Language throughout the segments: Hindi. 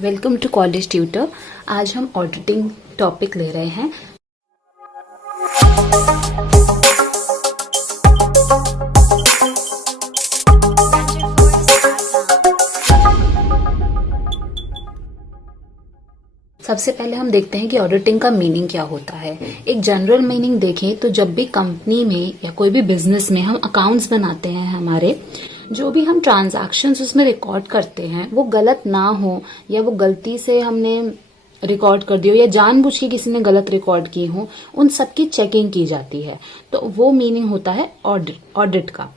Welcome to College tutor. आज हम ऑडिटिंग टॉपिक ले रहे हैं। सबसे पहले हम देखते हैं कि ऑडिटिंग का मीनिंग क्या होता है। एक जनरल मीनिंग देखें तो जब भी कंपनी में या कोई भी बिजनेस में हम अकाउंट्स बनाते हैं, हमारे जो भी हम ट्रांजैक्शंस उसमें रिकॉर्ड करते हैं वो गलत ना हो, या वो गलती से हमने रिकॉर्ड कर दिया या जानबूझ के किसी ने गलत रिकॉर्ड की हो, उन सबकी चेकिंग की जाती है। तो वो मीनिंग होता है ऑडिट का।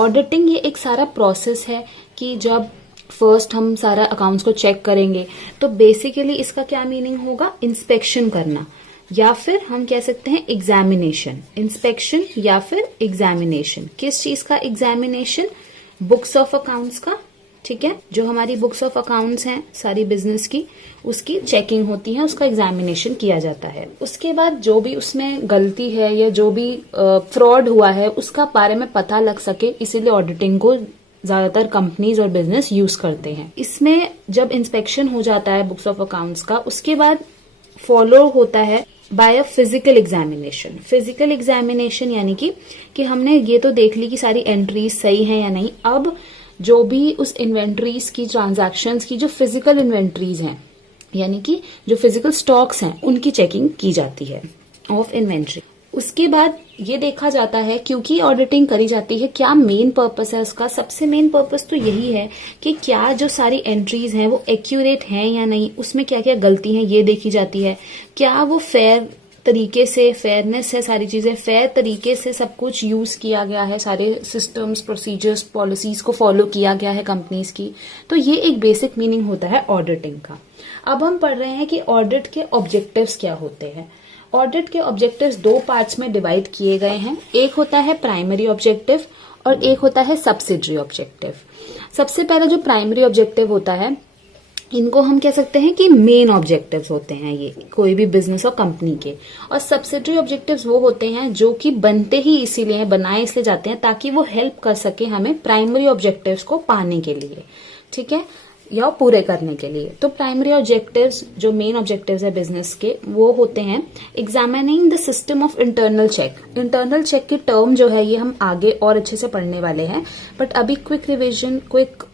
ऑडिटिंग ये एक सारा प्रोसेस है कि जब फर्स्ट हम सारा अकाउंट्स को चेक करेंगे तो बेसिकली इसका क्या मीनिंग होगा, इंस्पेक्शन करना, या फिर हम कह सकते हैं एग्जामिनेशन। इंस्पेक्शन या फिर एग्जामिनेशन। किस चीज का एग्जामिनेशन? बुक्स ऑफ अकाउंट्स का। ठीक है, जो हमारी बुक्स ऑफ अकाउंट्स हैं सारी बिजनेस की, उसकी चेकिंग होती है, उसका एग्जामिनेशन किया जाता है। उसके बाद जो भी उसमें गलती है या जो भी फ्रॉड हुआ है उसका बारे में पता लग सके, इसीलिए ऑडिटिंग को ज्यादातर कंपनीज और बिजनेस यूज करते हैं। इसमें जब इंस्पेक्शन हो जाता है बुक्स ऑफ अकाउंट्स का, उसके बाद फॉलो होता है by a physical examination. Physical examination यानी कि हमने ये तो देख ली कि सारी एंट्रीज सही है या नहीं। अब जो भी उस इन्वेंट्रीज की, ट्रांजैक्शंस की जो फिजिकल इन्वेंट्रीज हैं, यानी कि जो फिजिकल स्टॉक्स हैं, उनकी चेकिंग की जाती है ऑफ इन्वेंट्री। उसके बाद ये देखा जाता है, क्योंकि ऑडिटिंग करी जाती है, क्या मेन पर्पस है उसका। सबसे मेन पर्पस तो यही है कि क्या जो सारी एंट्रीज हैं वो एक्यूरेट हैं या नहीं, उसमें क्या क्या गलती है ये देखी जाती है। क्या वो फेयर तरीके से, फेयरनेस है, सारी चीजें फेयर तरीके से सब कुछ यूज किया गया है, सारे सिस्टम्स, प्रोसीजर्स, पॉलिसीज को फॉलो किया गया है कंपनीज की। तो ये एक बेसिक मीनिंग होता है ऑडिटिंग का। अब हम पढ़ रहे हैं कि ऑडिट के ऑब्जेक्टिव्स क्या होते हैं। ऑडिट के ऑब्जेक्टिव्स दो पार्ट्स में डिवाइड किए गए हैं। एक होता है प्राइमरी ऑब्जेक्टिव और एक होता है सब्सिडरी ऑब्जेक्टिव। सबसे पहला जो प्राइमरी ऑब्जेक्टिव होता है, इनको हम कह सकते हैं कि मेन ऑब्जेक्टिव्स होते हैं ये कोई भी बिजनेस और कंपनी के। और सब्सिडरी ऑब्जेक्टिव्स वो होते हैं जो कि बनते ही इसीलिए हैं, बनाए इसलिए जाते हैं ताकि वो हेल्प कर सके हमें प्राइमरी ऑब्जेक्टिव्स को पाने के लिए, ठीक है, या पूरे करने के लिए। तो प्राइमरी ऑब्जेक्टिव्स, जो मेन ऑब्जेक्टिव्स है बिजनेस के, वो होते हैं examining the system of internal check. Internal check की टर्म जो है ये हम आगे और अच्छे से पढ़ने वाले हैं, बट अभी क्विक रिवीजन, क्विक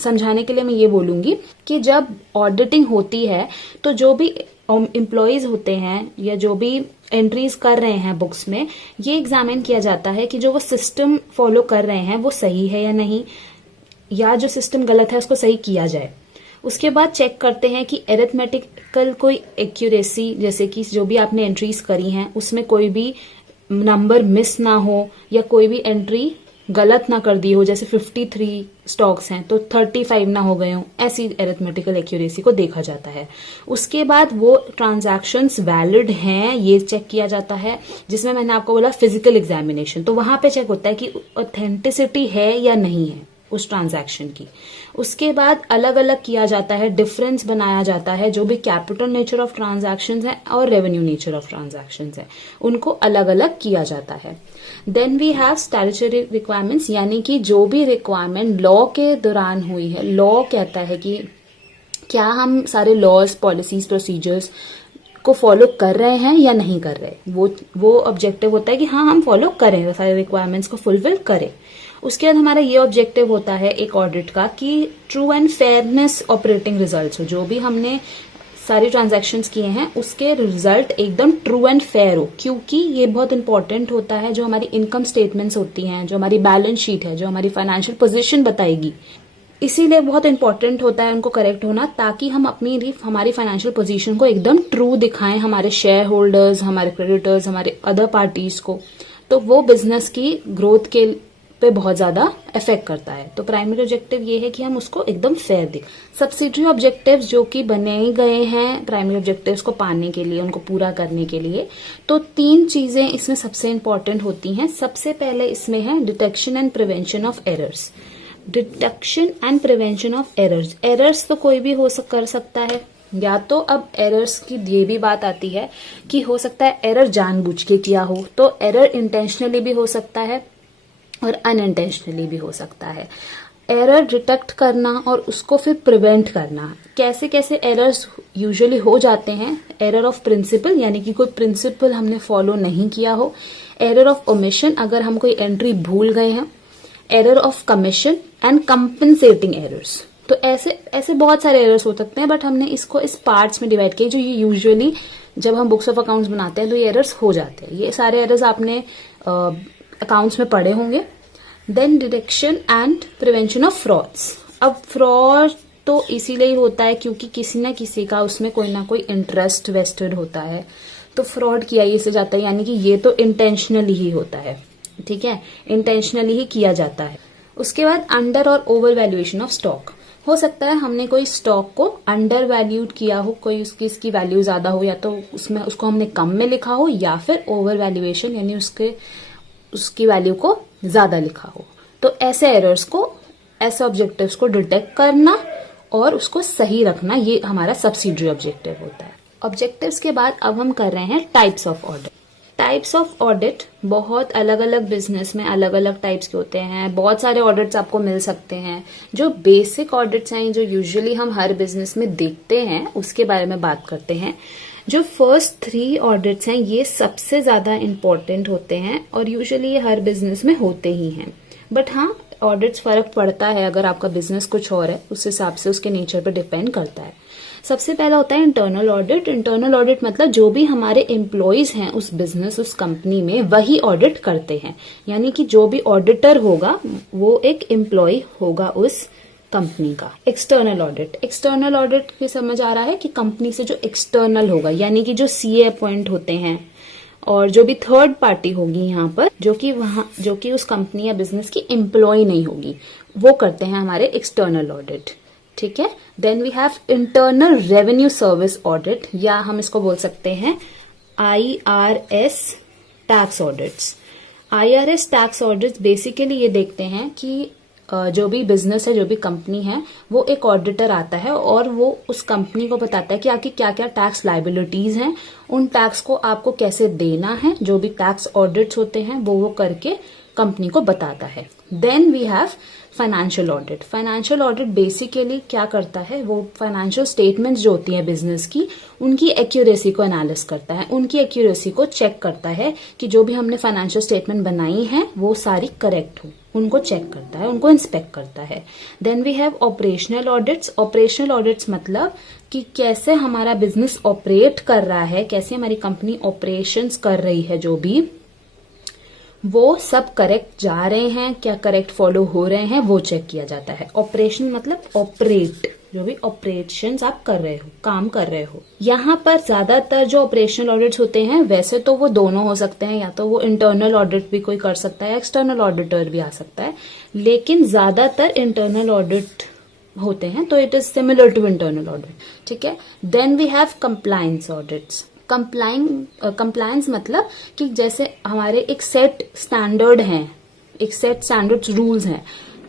समझाने के लिए मैं ये बोलूंगी कि जब ऑडिटिंग होती है तो जो भी एम्प्लॉयज होते हैं या जो भी एंट्रीज कर रहे हैं बुक्स में, ये एग्जामिन किया जाता है कि जो वो सिस्टम फॉलो कर रहे हैं वो सही है या नहीं, या जो सिस्टम गलत है उसको सही किया जाए। उसके बाद चेक करते हैं कि एरिथमेटिकल कोई एक्यूरेसी, जैसे कि जो भी आपने एंट्रीज करी हैं उसमें कोई भी नंबर मिस ना हो या कोई भी एंट्री गलत ना कर दी हो, जैसे 53 स्टॉक्स हैं तो 35 ना हो गए हो, ऐसी एरिथमेटिकल एक्यूरेसी को देखा जाता है। उसके बाद वो ट्रांजैक्शंस वैलिड हैं ये चेक किया जाता है, जिसमें मैंने आपको बोला फिजिकल एग्जामिनेशन। तो वहां पे चेक होता है कि ऑथेंटिसिटी है या नहीं है उस ट्रांजैक्शन की। उसके बाद अलग अलग किया जाता है, डिफरेंस बनाया जाता है, जो भी कैपिटल नेचर ऑफ ट्रांजैक्शंस है और रेवेन्यू नेचर ऑफ ट्रांजैक्शंस है उनको अलग अलग किया जाता है। Then we have statutory requirements, यानी कि जो भी रिक्वायरमेंट लॉ के दौरान हुई है। लॉ कहता है कि क्या हम सारे लॉज, पॉलिसीज, प्रोसीजर्स को फॉलो कर रहे हैं या नहीं कर रहे। वो ऑब्जेक्टिव होता है कि हाँ हम फॉलो करें, सारे रिक्वायरमेंट्स को फुलफिल करें। उसके बाद हमारा ये ऑब्जेक्टिव होता है एक ऑडिट का कि true and fairness operating results हो। जो भी हमने सारे ट्रांजैक्शंस किए हैं उसके रिजल्ट एकदम ट्रू एंड फेयर हो, क्योंकि ये बहुत इंपॉर्टेंट होता है। जो हमारी इनकम स्टेटमेंट्स होती हैं, जो हमारी बैलेंस शीट है, जो हमारी फाइनेंशियल पोजीशन बताएगी, इसीलिए बहुत इंपॉर्टेंट होता है उनको करेक्ट होना, ताकि हम हमारी फाइनेंशियल पोजीशन को एकदम ट्रू दिखाएं हमारे शेयर होल्डर्स, हमारे क्रेडिटर्स, हमारे अदर पार्टीज को। तो वो बिजनेस की ग्रोथ के पे बहुत ज्यादा इफेक्ट करता है। तो प्राइमरी ऑब्जेक्टिव ये है कि हम उसको एकदम फेयर दिखाएं। सब्सिडरी ऑब्जेक्टिव्स जो कि बने गए हैं प्राइमरी ऑब्जेक्टिव्स को पाने के लिए, उनको पूरा करने के लिए, तो 3 चीजें इसमें सबसे इंपॉर्टेंट होती हैं। सबसे पहले इसमें है detection and prevention of errors. Detection and prevention of errors. Errors तो कोई भी कर सकता है, या तो अब एरर्स की ये भी बात आती है कि हो सकता है एरर जानबूझ के किया हो, तो एरर इंटेंशनली भी हो सकता है और अनइंटेंशनली भी हो सकता है। एरर डिटेक्ट करना और उसको फिर प्रिवेंट करना। कैसे कैसे एरर्स यूजुअली हो जाते हैं? एरर ऑफ प्रिंसिपल, यानी कि कोई प्रिंसिपल हमने फॉलो नहीं किया हो। एरर ऑफ ओमिशन, अगर हम कोई एंट्री भूल गए हैं। Error of commission and compensating errors. तो ऐसे ऐसे बहुत सारे एरर्स हो सकते हैं, बट हमने इसको इस पार्ट्स में डिवाइड किया जो ये यूजुअली जब हम बुक्स ऑफ अकाउंट्स बनाते हैं तो ये एरर्स हो जाते हैं। ये सारे एरर्स आपने अकाउंट्स में पढ़े होंगे। Then detection and prevention of frauds. अब फ्रॉड तो इसीलिए होता है क्योंकि किसी ना किसी का उसमें कोई ना कोई इंटरेस्ट वेस्टेड होता है, तो फ्रॉड किया ही से जाता है, यानी कि ये तो इंटेंशनली ही होता है। ठीक है, इंटेंशनली ही किया जाता है। उसके बाद अंडर और ओवर वैल्यूएशन ऑफ स्टॉक। हो सकता है हमने कोई स्टॉक को अंडर वैल्यूड किया हो, कोई इसकी वैल्यू ज्यादा हो, या तो उसमें उसको हमने कम में लिखा हो, या फिर ओवर वैल्यूएशन यानी उसकी वैल्यू को ज्यादा लिखा हो। तो ऐसे एरर्स को, ऐसे ऑब्जेक्टिव्स को डिटेक्ट करना और उसको सही रखना, ये हमारा सब्सिडियरी ऑब्जेक्टिव होता है। ऑब्जेक्टिव्स के बाद अब हम कर रहे हैं types of audit. Types of audit बहुत अलग अलग बिजनेस में अलग अलग टाइप्स के होते हैं। बहुत सारे ऑडिट्स आपको मिल सकते हैं। जो बेसिक ऑडिट्स हैं, जो यूजुअली हम हर बिजनेस में देखते हैं, उसके बारे में बात करते हैं। जो फर्स्ट 3 ऑडिट्स हैं, ये सबसे ज्यादा इंपॉर्टेंट होते हैं और यूजुअली ये हर बिजनेस में होते ही हैं। बट हाँ, ऑडिट्स फर्क पड़ता है, अगर आपका बिजनेस कुछ और है उस हिसाब से उसके नेचर पर डिपेंड करता है। सबसे पहला होता है इंटरनल ऑडिट। इंटरनल ऑडिट मतलब जो भी हमारे एम्प्लॉयज हैं उस बिजनेस, उस कंपनी में, वही ऑडिट करते हैं। यानी कि जो भी ऑडिटर होगा वो एक एम्प्लॉय होगा उस कंपनी का। External audit. एक्सटर्नल ऑडिट की समझ आ रहा है कि कंपनी से जो एक्सटर्नल होगा, यानी कि जो सीए अपॉइंट होते हैं और जो भी थर्ड पार्टी होगी यहाँ पर, जो कि उस कंपनी या बिजनेस की एम्प्लॉय नहीं होगी, वो करते हैं हमारे एक्सटर्नल ऑडिट। ठीक है। Then we have internal revenue service audit, या हम इसको बोल सकते हैं IRS tax audits. IRS tax audits basically ये देखते हैं कि जो भी बिजनेस है, जो भी कंपनी है, वो एक ऑडिटर आता है और वो उस कंपनी को बताता है कि आपकी क्या क्या टैक्स लाइबिलिटीज हैं, उन टैक्स को आपको कैसे देना है। जो भी टैक्स ऑडिट्स होते हैं वो करके कंपनी को बताता है। Then we have financial audit. Financial audit basically क्या करता है, वो फाइनेंशियल स्टेटमेंट्स जो होती है बिजनेस की, उनकी एक्यूरेसी को एनालिस करता है, उनकी एक्यूरेसी को चेक करता है कि जो भी हमने फाइनेंशियल स्टेटमेंट बनाई है वो सारी करेक्ट हो, उनको चेक करता है, उनको इंस्पेक्ट करता है। Then we have operational audits. Operational audits मतलब कि कैसे हमारा बिजनेस ऑपरेट कर रहा है, कैसे हमारी कंपनी ऑपरेशंस कर रही है, जो भी वो सब करेक्ट जा रहे हैं, क्या करेक्ट फॉलो हो रहे हैं, वो चेक किया जाता है। ऑपरेशन मतलब ऑपरेट, जो भी ऑपरेशंस आप कर रहे हो, काम कर रहे हो। यहाँ पर ज्यादातर जो ऑपरेशनल ऑडिट्स होते हैं, वैसे तो वो दोनों हो सकते हैं, या तो वो इंटरनल ऑडिट भी कोई कर सकता है, एक्सटर्नल ऑडिटर भी आ सकता है, लेकिन ज्यादातर इंटरनल ऑडिट होते हैं, तो it is similar to internal audit. ठीक है। Then we have compliance audits. Compliance मतलब कि जैसे हमारे एक सेट स्टैंडर्ड हैं, एक सेट स्टैंडर्ड्स रूल्स हैं,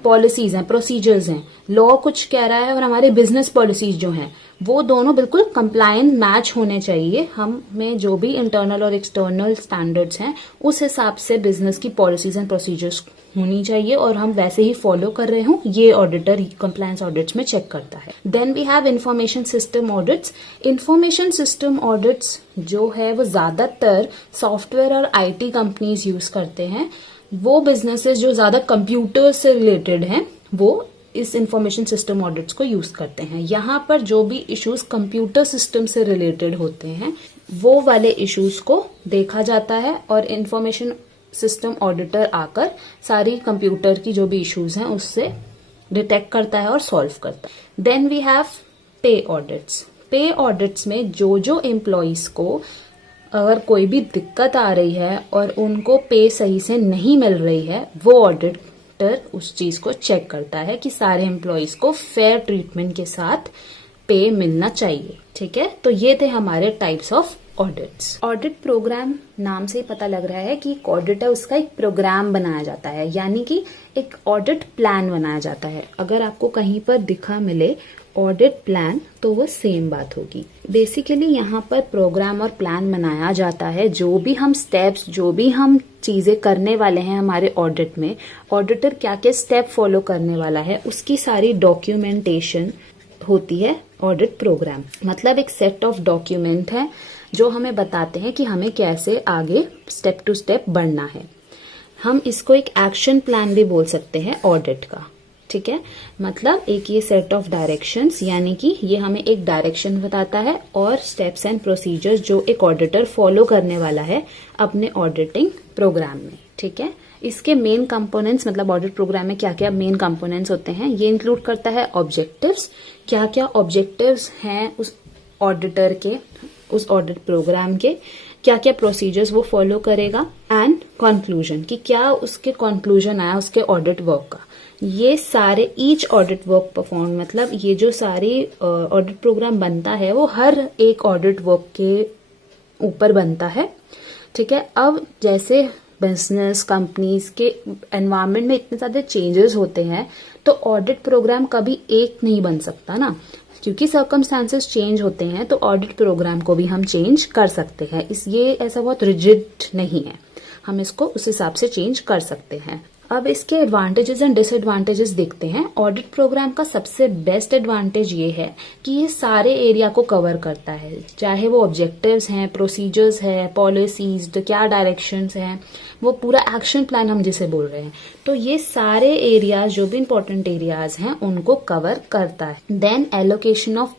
पॉलिसीज हैं, प्रोसीजर्स हैं, लॉ कुछ कह रहा है और हमारे बिजनेस पॉलिसीज जो हैं वो दोनों बिल्कुल कंप्लायंट मैच होने चाहिए। हमें जो भी इंटरनल और एक्सटर्नल स्टैंडर्ड्स हैं उस हिसाब से बिजनेस की पॉलिसीज एंड प्रोसीजर्स होनी चाहिए और हम वैसे ही फॉलो कर रहे हो, ये ऑडिटर कंप्लायंस ऑडिट्स में चेक करता है। Then we have information system audits. Information system audits जो है वो ज्यादातर सॉफ्टवेयर और IT कंपनीज यूज करते हैं। वो बिजनेसेस जो ज्यादा कंप्यूटर से रिलेटेड हैं वो इस इंफॉर्मेशन सिस्टम ऑडिट्स को यूज करते हैं। यहाँ पर जो भी इश्यूज कंप्यूटर सिस्टम से रिलेटेड होते हैं वो वाले इश्यूज को देखा जाता है और इंफॉर्मेशन सिस्टम ऑडिटर आकर सारी कंप्यूटर की जो भी इश्यूज हैं उससे डिटेक्ट करता है और सॉल्व करता है। देन वी हैव पे ऑडिट्स। पे ऑडिट्स में जो एम्प्लॉइज को अगर कोई भी दिक्कत आ रही है और उनको पे सही से नहीं मिल रही है, वो ऑडिटर उस चीज को चेक करता है कि सारे एम्प्लॉइज को फेयर ट्रीटमेंट के साथ पे मिलना चाहिए। ठीक है। तो ये थे हमारे types of audits. Audit programme नाम से ही पता लग रहा है कि एक ऑडिट है, उसका एक प्रोग्राम बनाया जाता है, यानी कि एक ऑडिट प्लान बनाया जाता है। अगर आपको कहीं पर दिखा मिले ऑडिट प्लान तो वो सेम बात होगी। बेसिकली यहाँ पर प्रोग्राम और प्लान बनाया जाता है। जो भी हम स्टेप्स, जो भी हम चीजें करने वाले हैं हमारे ऑडिट में, ऑडिटर क्या क्या स्टेप फॉलो करने वाला है, उसकी सारी डॉक्यूमेंटेशन होती है ऑडिट प्रोग्राम। मतलब एक सेट ऑफ डॉक्यूमेंट है जो हमें बताते हैं कि हमें कैसे आगे स्टेप टू स्टेप बढ़ना है। हम इसको एक एक्शन प्लान भी बोल सकते हैं ऑडिट का, ठीक है। मतलब एक ये सेट ऑफ डायरेक्शंस, यानी कि ये हमें एक डायरेक्शन बताता है और स्टेप्स एंड प्रोसीजर्स जो एक ऑडिटर फॉलो करने वाला है अपने ऑडिटिंग प्रोग्राम में, ठीक है। इसके मेन कंपोनेंट्स, मतलब ऑडिट प्रोग्राम में क्या क्या मेन कंपोनेंट्स होते हैं, ये इंक्लूड करता है ऑब्जेक्टिव्स, क्या क्या ऑब्जेक्टिव्स हैं उस ऑडिटर के, उस ऑडिट प्रोग्राम के, क्या क्या प्रोसीजर्स वो फॉलो करेगा, एंड कंक्लूजन, कि क्या उसके कंक्लूजन आया उसके ऑडिट वर्क का। ये सारे ईच ऑडिट वर्क परफॉर्म, मतलब ये जो सारी ऑडिट प्रोग्राम बनता है वो हर एक ऑडिट वर्क के ऊपर बनता है, ठीक है। अब जैसे बिजनेस कंपनीज के एनवायरनमेंट में इतने ज्यादा चेंजेस होते हैं तो ऑडिट प्रोग्राम कभी एक नहीं बन सकता ना, क्योंकि सर्कमस्टांसेस चेंज होते हैं तो ऑडिट प्रोग्राम को भी हम चेंज कर सकते हैं। ये ऐसा बहुत रिजिड नहीं है, हम इसको उस हिसाब से चेंज कर सकते हैं। अब इसके एडवांटेजेस एंड डिसएडवांटेजेस देखते हैं। ऑडिट प्रोग्राम का सबसे बेस्ट एडवांटेज ये है कि ये सारे एरिया को कवर करता है, चाहे वो ऑब्जेक्टिव्स हैं, प्रोसीजर्स है, पॉलिसीज, तो क्या डायरेक्शंस हैं, वो पूरा एक्शन प्लान हम जिसे बोल रहे हैं, तो ये सारे एरियाज जो भी इंपॉर्टेंट एरियाज हैं उनको कवर करता है। Then allocation of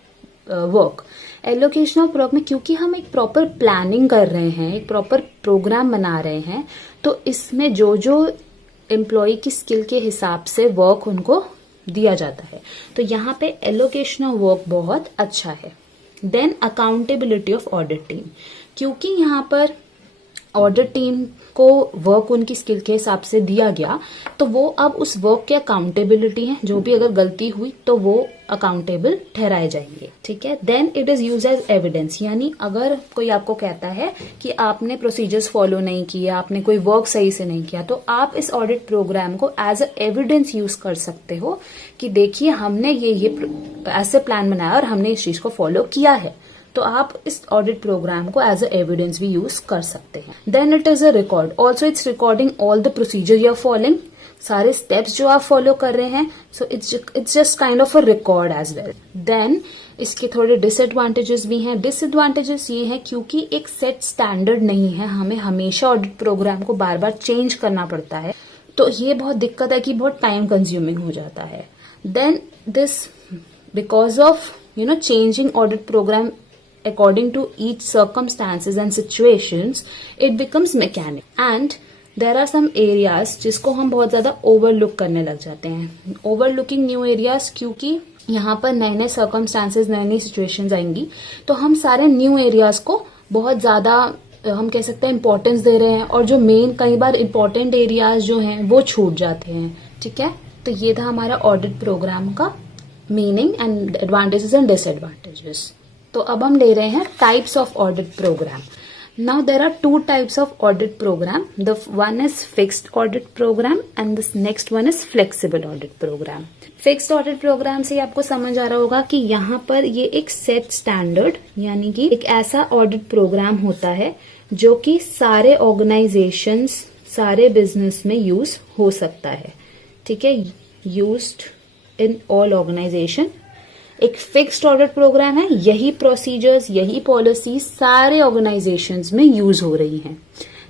work, allocation of work में क्योंकि हम एक प्रॉपर प्लानिंग कर रहे हैं, एक प्रॉपर प्रोग्राम बना रहे हैं, तो इसमें जो जो एम्प्लॉय की स्किल के हिसाब से वर्क उनको दिया जाता है, तो यहाँ पे एलोकेशन ऑफ वर्क बहुत अच्छा है। Then accountability of audit team, क्योंकि यहाँ पर ऑडिट टीम को वर्क उनकी स्किल के हिसाब से दिया गया तो वो अब उस वर्क की अकाउंटेबिलिटी है, जो भी अगर गलती हुई तो वो अकाउंटेबल ठहराए जाएंगे, ठीक है। Then it is use as evidence, यानी अगर कोई आपको कहता है कि आपने प्रोसीजर्स फॉलो नहीं किया, आपने कोई वर्क सही से नहीं किया, तो आप इस ऑडिट प्रोग्राम को एज अ एविडेंस यूज कर सकते हो कि देखिए हमने ये ऐसे प्लान बनाया और हमने इस चीज को फॉलो किया है, तो आप इस ऑडिट प्रोग्राम को एज अ एविडेंस भी यूज कर सकते हैं। Then it is a record, also it's recording all the procedure you are following, सारे स्टेप्स जो आप फॉलो कर रहे हैं, so it's just kind of a record as well. Then इसके थोड़े डिसएडवांटेजेस भी हैं। डिसएडवांटेजेस ये हैं क्योंकि एक सेट स्टैंडर्ड नहीं है, हमें हमेशा ऑडिट प्रोग्राम को बार बार चेंज करना पड़ता है, तो ये बहुत दिक्कत है कि बहुत टाइम कंज्यूमिंग हो जाता है। Then this because of changing audit programme according to each circumstances and situations, it becomes mechanic and there are some areas जिसको हम बहुत ज्यादा overlook करने लग जाते हैं। overlooking new areas, क्योंकि यहाँ पर नए नए circumstances, नई नई situations आएंगी, तो हम सारे new areas को बहुत ज्यादा हम कह सकते हैं इम्पोर्टेंस दे रहे हैं, और जो मेन कई बार इम्पोर्टेंट एरियाज जो हैं वो छूट जाते हैं, ठीक है। तो ये था हमारा ऑडिट प्रोग्राम का meaning and advantages and disadvantages. तो अब हम ले रहे हैं types of audit programme. Now there are two types of audit programme, the one is fixed audit programme and the next one is flexible audit programme. Fixed audit programme से आपको समझ आ रहा होगा कि यहाँ पर ये एक सेट स्टैंडर्ड, यानी कि एक ऐसा ऑडिट प्रोग्राम होता है जो कि सारे ऑर्गेनाइजेशंस, सारे बिजनेस में यूज हो सकता है, ठीक है, यूज्ड इन ऑल ऑर्गेनाइजेशन। एक फिक्स्ड ऑडिट प्रोग्राम है, यही प्रोसीजर्स, यही पॉलिसी सारे ऑर्गेनाइजेशंस में यूज हो रही हैं,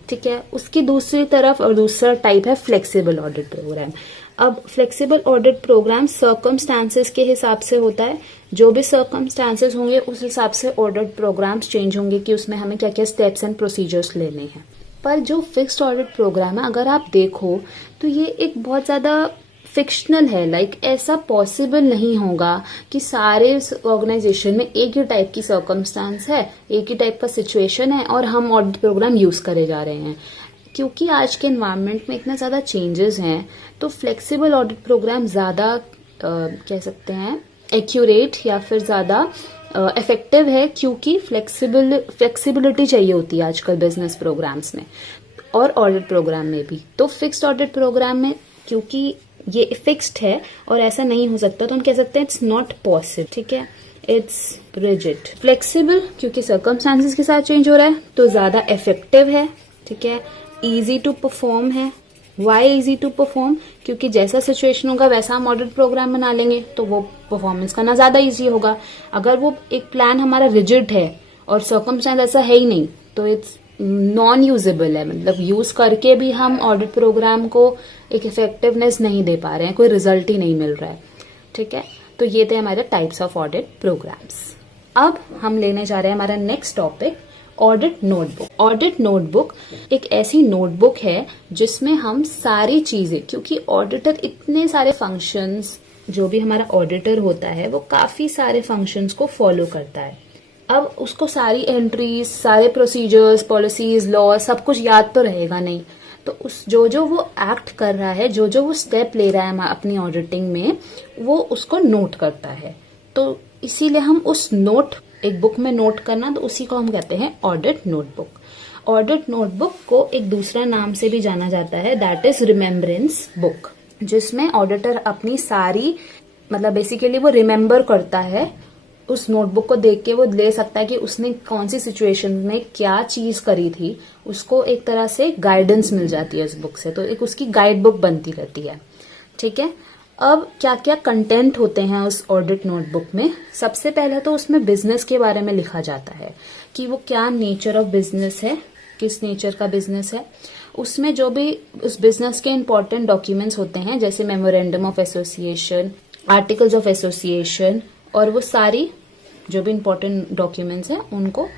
ठीक है। उसकी दूसरी तरफ और दूसरा टाइप है फ्लेक्सिबल ऑडिट प्रोग्राम। अब फ्लेक्सिबल ऑडिट प्रोग्राम सर्कमस्टांसेस के हिसाब से होता है, जो भी सर्कमस्टांसेस होंगे उस हिसाब से ऑडिट प्रोग्राम्स चेंज होंगे कि उसमें हमें क्या क्या स्टेप्स एंड प्रोसीजर्स लेने हैं। पर जो फिक्स्ड ऑडिट प्रोग्राम है, अगर आप देखो तो ये एक बहुत ज्यादा फिक्शनल है, लाइक ऐसा पॉसिबल नहीं होगा कि सारे ऑर्गेनाइजेशन में एक ही टाइप की सर्कमस्टांस है, एक ही टाइप का सिचुएशन है और हम ऑडिट प्रोग्राम यूज करे जा रहे हैं, क्योंकि आज के एनवायरनमेंट में इतना ज्यादा चेंजेस हैं। तो फ्लेक्सिबल ऑडिट प्रोग्राम ज्यादा कह सकते हैं एक्यूरेट या फिर ज़्यादा इफेक्टिव है, क्योंकि फ्लेक्सिबिलिटी चाहिए होती है आजकल बिजनेस प्रोग्राम्स में और ऑडिट प्रोग्राम में भी। तो फिक्स्ड ऑडिट प्रोग्राम में क्योंकि ये फिक्स्ड है और ऐसा नहीं हो सकता, तो हम कह सकते हैं इट्स नॉट पॉसिबल, ठीक है, इट्स रिजिड। फ्लेक्सिबल क्योंकि सर्कमस्टांसेस के साथ चेंज हो रहा है, तो ज्यादा इफेक्टिव है, ठीक है, इजी टू परफॉर्म है। Why easy to perform? क्योंकि जैसा सिचुएशन होगा वैसा हम ऑडिट प्रोग्राम बना लेंगे, तो वो परफॉर्मेंस करना ज्यादा इजी होगा। अगर वो एक प्लान हमारा रिजिड है और सर्कमस्टांस ऐसा है ही नहीं, तो इट्स नॉन यूजेबल है, मतलब यूज करके भी हम ऑडिट प्रोग्राम को एक इफेक्टिवनेस नहीं दे पा रहे हैं, कोई रिजल्ट ही नहीं मिल रहा है, ठीक है। तो ये थे हमारे टाइप्स ऑफ ऑडिट प्रोग्राम्स। अब हम लेने जा रहे हैं हमारा next topic, audit notebook. Audit notebook एक ऐसी नोटबुक है जिसमें हम सारी चीजें, क्योंकि ऑडिटर इतने सारे फंक्शंस, जो भी हमारा ऑडिटर होता है वो काफी सारे फंक्शंस को फॉलो करता है। अब उसको सारी एंट्रीज, सारे प्रोसीजर्स, पॉलिसीज, लॉ सब कुछ याद तो रहेगा नहीं, तो उस जो वो एक्ट कर रहा है, जो वो स्टेप ले रहा है अपनी ऑडिटिंग में, वो उसको नोट करता है। तो इसीलिए हम उस नोट, एक बुक में नोट करना, तो उसी को हम कहते हैं ऑडिट नोटबुक। ऑडिट नोटबुक को एक दूसरा नाम से भी जाना जाता है, दैट इज रिमेम्बरेंस बुक, जिसमें ऑडिटर अपनी सारी, मतलब बेसिकली वो रिमेम्बर करता है, उस नोटबुक को देख के वो ले सकता है कि उसने कौन सी सिचुएशन में क्या चीज करी थी, उसको एक तरह से गाइडेंस मिल जाती है उस बुक से, तो एक उसकी गाइड बुक बनती रहती है, ठीक है। अब क्या क्या कंटेंट होते हैं उस ऑडिट नोटबुक में? सबसे पहले तो उसमें बिजनेस के बारे में लिखा जाता है कि वो क्या नेचर ऑफ बिजनेस है, किस नेचर का बिजनेस है। उसमें जो भी उस बिजनेस के इंपॉर्टेंट डॉक्यूमेंट्स होते हैं, जैसे memorandum of association, articles of association, और वो सारी जो भी इंपॉर्टेंट डॉक्यूमेंट्स हैं उनको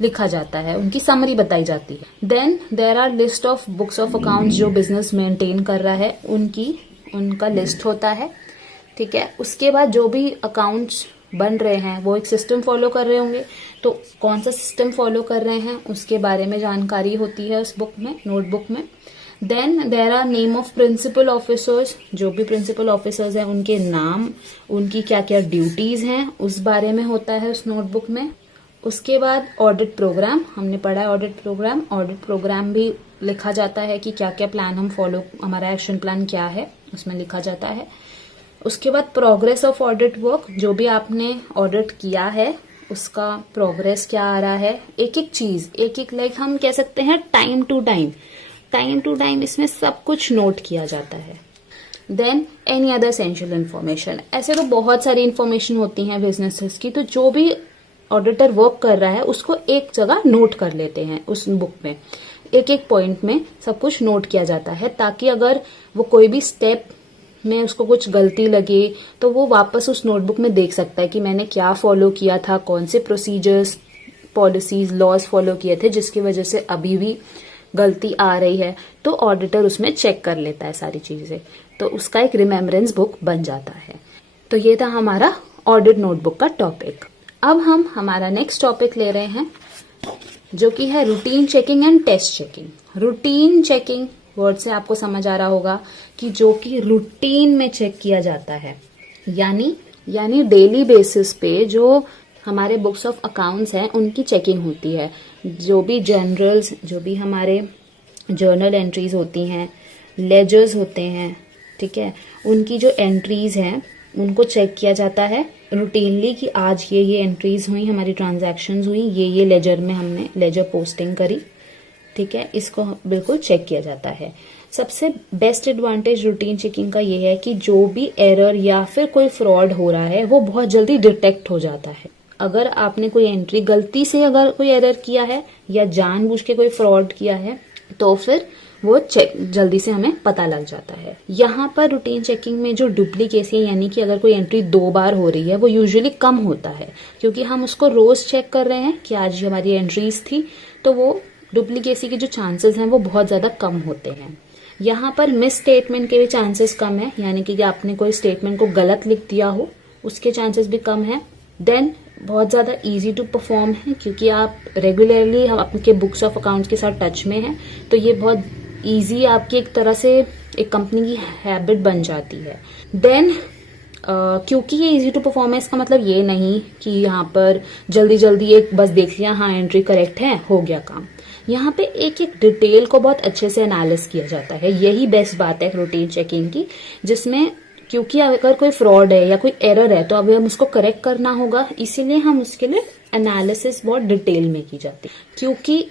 लिखा जाता है, उनकी समरी बताई जाती है। Then there are list of books of accounts जो बिजनेस मेंटेन कर रहा है, उनका लिस्ट होता है, ठीक है। उसके बाद जो भी अकाउंट्स बन रहे हैं वो एक सिस्टम फॉलो कर रहे होंगे, तो कौन सा सिस्टम फॉलो कर रहे हैं उसके बारे में जानकारी होती है उस बुक में, नोटबुक में। Then there are name of principal officers, जो भी प्रिंसिपल ऑफिसर्स हैं उनके नाम, उनकी क्या क्या ड्यूटीज हैं, उस बारे में होता है उस नोटबुक में। उसके बाद ऑडिट प्रोग्राम, हमने पढ़ा है ऑडिट प्रोग्राम भी लिखा जाता है कि क्या क्या प्लान हम फॉलो, हमारा एक्शन प्लान क्या है, उसमें लिखा जाता है। उसके बाद प्रोग्रेस ऑफ ऑडिट वर्क, जो भी आपने ऑडिट किया है उसका प्रोग्रेस क्या आ रहा है, एक एक चीज, एक एक लाइक हम कह सकते हैं टाइम टू टाइम इसमें सब कुछ नोट किया जाता है। Then any other essential information, ऐसे तो बहुत सारी इन्फॉर्मेशन होती हैं बिजनेसेस की, तो जो भी ऑडिटर वर्क कर रहा है उसको एक जगह नोट कर लेते हैं उस बुक में, एक एक पॉइंट में सब कुछ नोट किया जाता है, ताकि अगर वो कोई भी स्टेप में उसको कुछ गलती लगे तो वो वापस उस नोटबुक में देख सकता है कि मैंने क्या फॉलो किया था, कौन से प्रोसीजर्स, पॉलिसीज, लॉज फॉलो किए थे जिसकी वजह से अभी भी गलती आ रही है, तो ऑडिटर उसमें चेक कर लेता है सारी चीजें, तो उसका एक रिमेम्बरेंस बुक बन जाता है। तो ये था हमारा ऑडिट नोटबुक का टॉपिक। अब हम हमारा नेक्स्ट टॉपिक ले रहे हैं जो कि है routine checking and test checking. Routine checking word से आपको समझ आ रहा होगा कि जो कि रूटीन में चेक किया जाता है, यानी डेली बेसिस पे जो हमारे बुक्स ऑफ अकाउंट्स हैं उनकी चेकिंग होती है। जो भी जनरल्स, जो भी हमारे जर्नल एंट्रीज होती हैं, लेजर्स होते हैं, ठीक है, उनकी जो एंट्रीज हैं उनको चेक किया जाता है रूटीनली कि आज ये एंट्रीज हुई, हमारी ट्रांजैक्शंस हुई, ये लेजर में हमने लेजर पोस्टिंग करी, ठीक है, इसको बिल्कुल चेक किया जाता है। सबसे बेस्ट एडवांटेज रूटीन चेकिंग का ये है कि जो भी एरर या फिर कोई फ्रॉड हो रहा है वो बहुत जल्दी डिटेक्ट हो जाता है। अगर आपने कोई एंट्री गलती से अगर कोई एरर किया है या जानबूझ के कोई फ्रॉड किया है तो फिर वो चेक जल्दी से हमें पता लग जाता है। यहाँ पर रूटीन चेकिंग में जो डुप्लीकेसी यानी कि अगर कोई एंट्री 2 बार हो रही है वो यूजुअली कम होता है, क्योंकि हम उसको रोज चेक कर रहे हैं कि आज हमारी एंट्रीज थी, तो वो डुप्लीकेसी के जो चांसेस हैं वो बहुत ज्यादा कम होते हैं। यहाँ पर मिस स्टेटमेंट के भी चांसेस कम है, यानी कि आपने कोई स्टेटमेंट को गलत लिख दिया हो उसके चांसेस भी कम है। देन बहुत ज्यादा इजी टू परफॉर्म है, क्योंकि आप रेगुलरली आपके बुक्स ऑफ अकाउंट्स के साथ टच में हैं, तो ये बहुत इजी आपकी एक तरह से एक कंपनी की हैबिट बन जाती है। देन क्योंकि ये इजी टू परफॉर्म है, इसका मतलब ये नहीं कि यहाँ पर जल्दी जल्दी एक बस देख लिया, हाँ एंट्री करेक्ट है, हो गया काम। यहाँ पे एक एक डिटेल को बहुत अच्छे से एनालिस किया जाता है। यही बेस्ट बात है रूटीन चेकिंग की, जिसमें क्योंकि अगर कोई फ्रॉड है या कोई एरर है तो अभी हम उसको करेक्ट करना होगा, इसीलिए हम उसके लिए एनालिसिस बहुत डिटेल में की जाती है। क्योंकि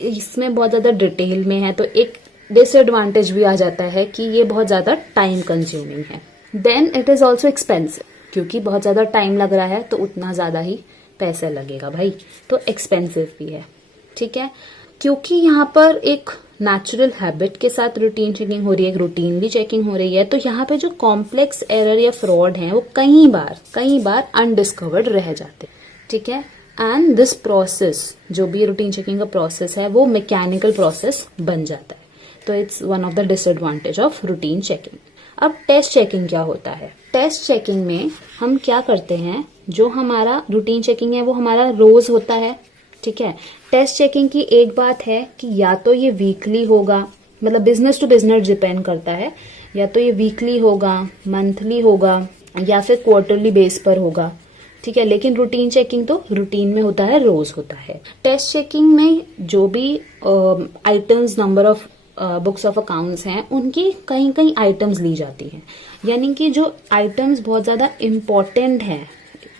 इसमें बहुत ज्यादा डिटेल में है तो एक डिसएडवांटेज भी आ जाता है कि ये बहुत ज्यादा टाइम कंज्यूमिंग है। Then it is also expensive, क्योंकि बहुत ज्यादा टाइम लग रहा है तो उतना ज्यादा ही पैसा लगेगा भाई, तो एक्सपेंसिव भी है। ठीक है, क्योंकि यहाँ पर एक नेचुरल हैबिट के साथ रूटीन चेकिंग हो रही है, एक रूटीनली चेकिंग हो रही है, तो यहाँ पे जो कॉम्प्लेक्स एरर या फ्रॉड है वो कई बार अनडिस्कवर्ड रह जाते हैं। ठीक है, एंड दिस प्रोसेस, जो भी रूटीन चेकिंग का प्रोसेस है वो मैकेनिकल प्रोसेस बन जाता है। तो it's one of the disadvantage of routine checking. अब टेस्ट चेकिंग क्या होता है? टेस्ट चेकिंग में हम क्या करते हैं, जो हमारा रूटीन चेकिंग है वो हमारा रोज होता है। ठीक है, टेस्ट चेकिंग की एक बात है कि या तो ये वीकली होगा, मतलब बिजनेस टू बिजनेस डिपेंड करता है, या तो ये वीकली होगा, मंथली होगा, या फिर क्वार्टरली बेस पर होगा। ठीक है, लेकिन रूटीन चेकिंग तो रूटीन में होता है, रोज होता है। टेस्ट चेकिंग में जो भी items, number of books of accounts हैं, उनकी कई कई आइटम्स ली जाती हैं। यानी कि जो आइटम्स बहुत ज्यादा इम्पोर्टेंट हैं,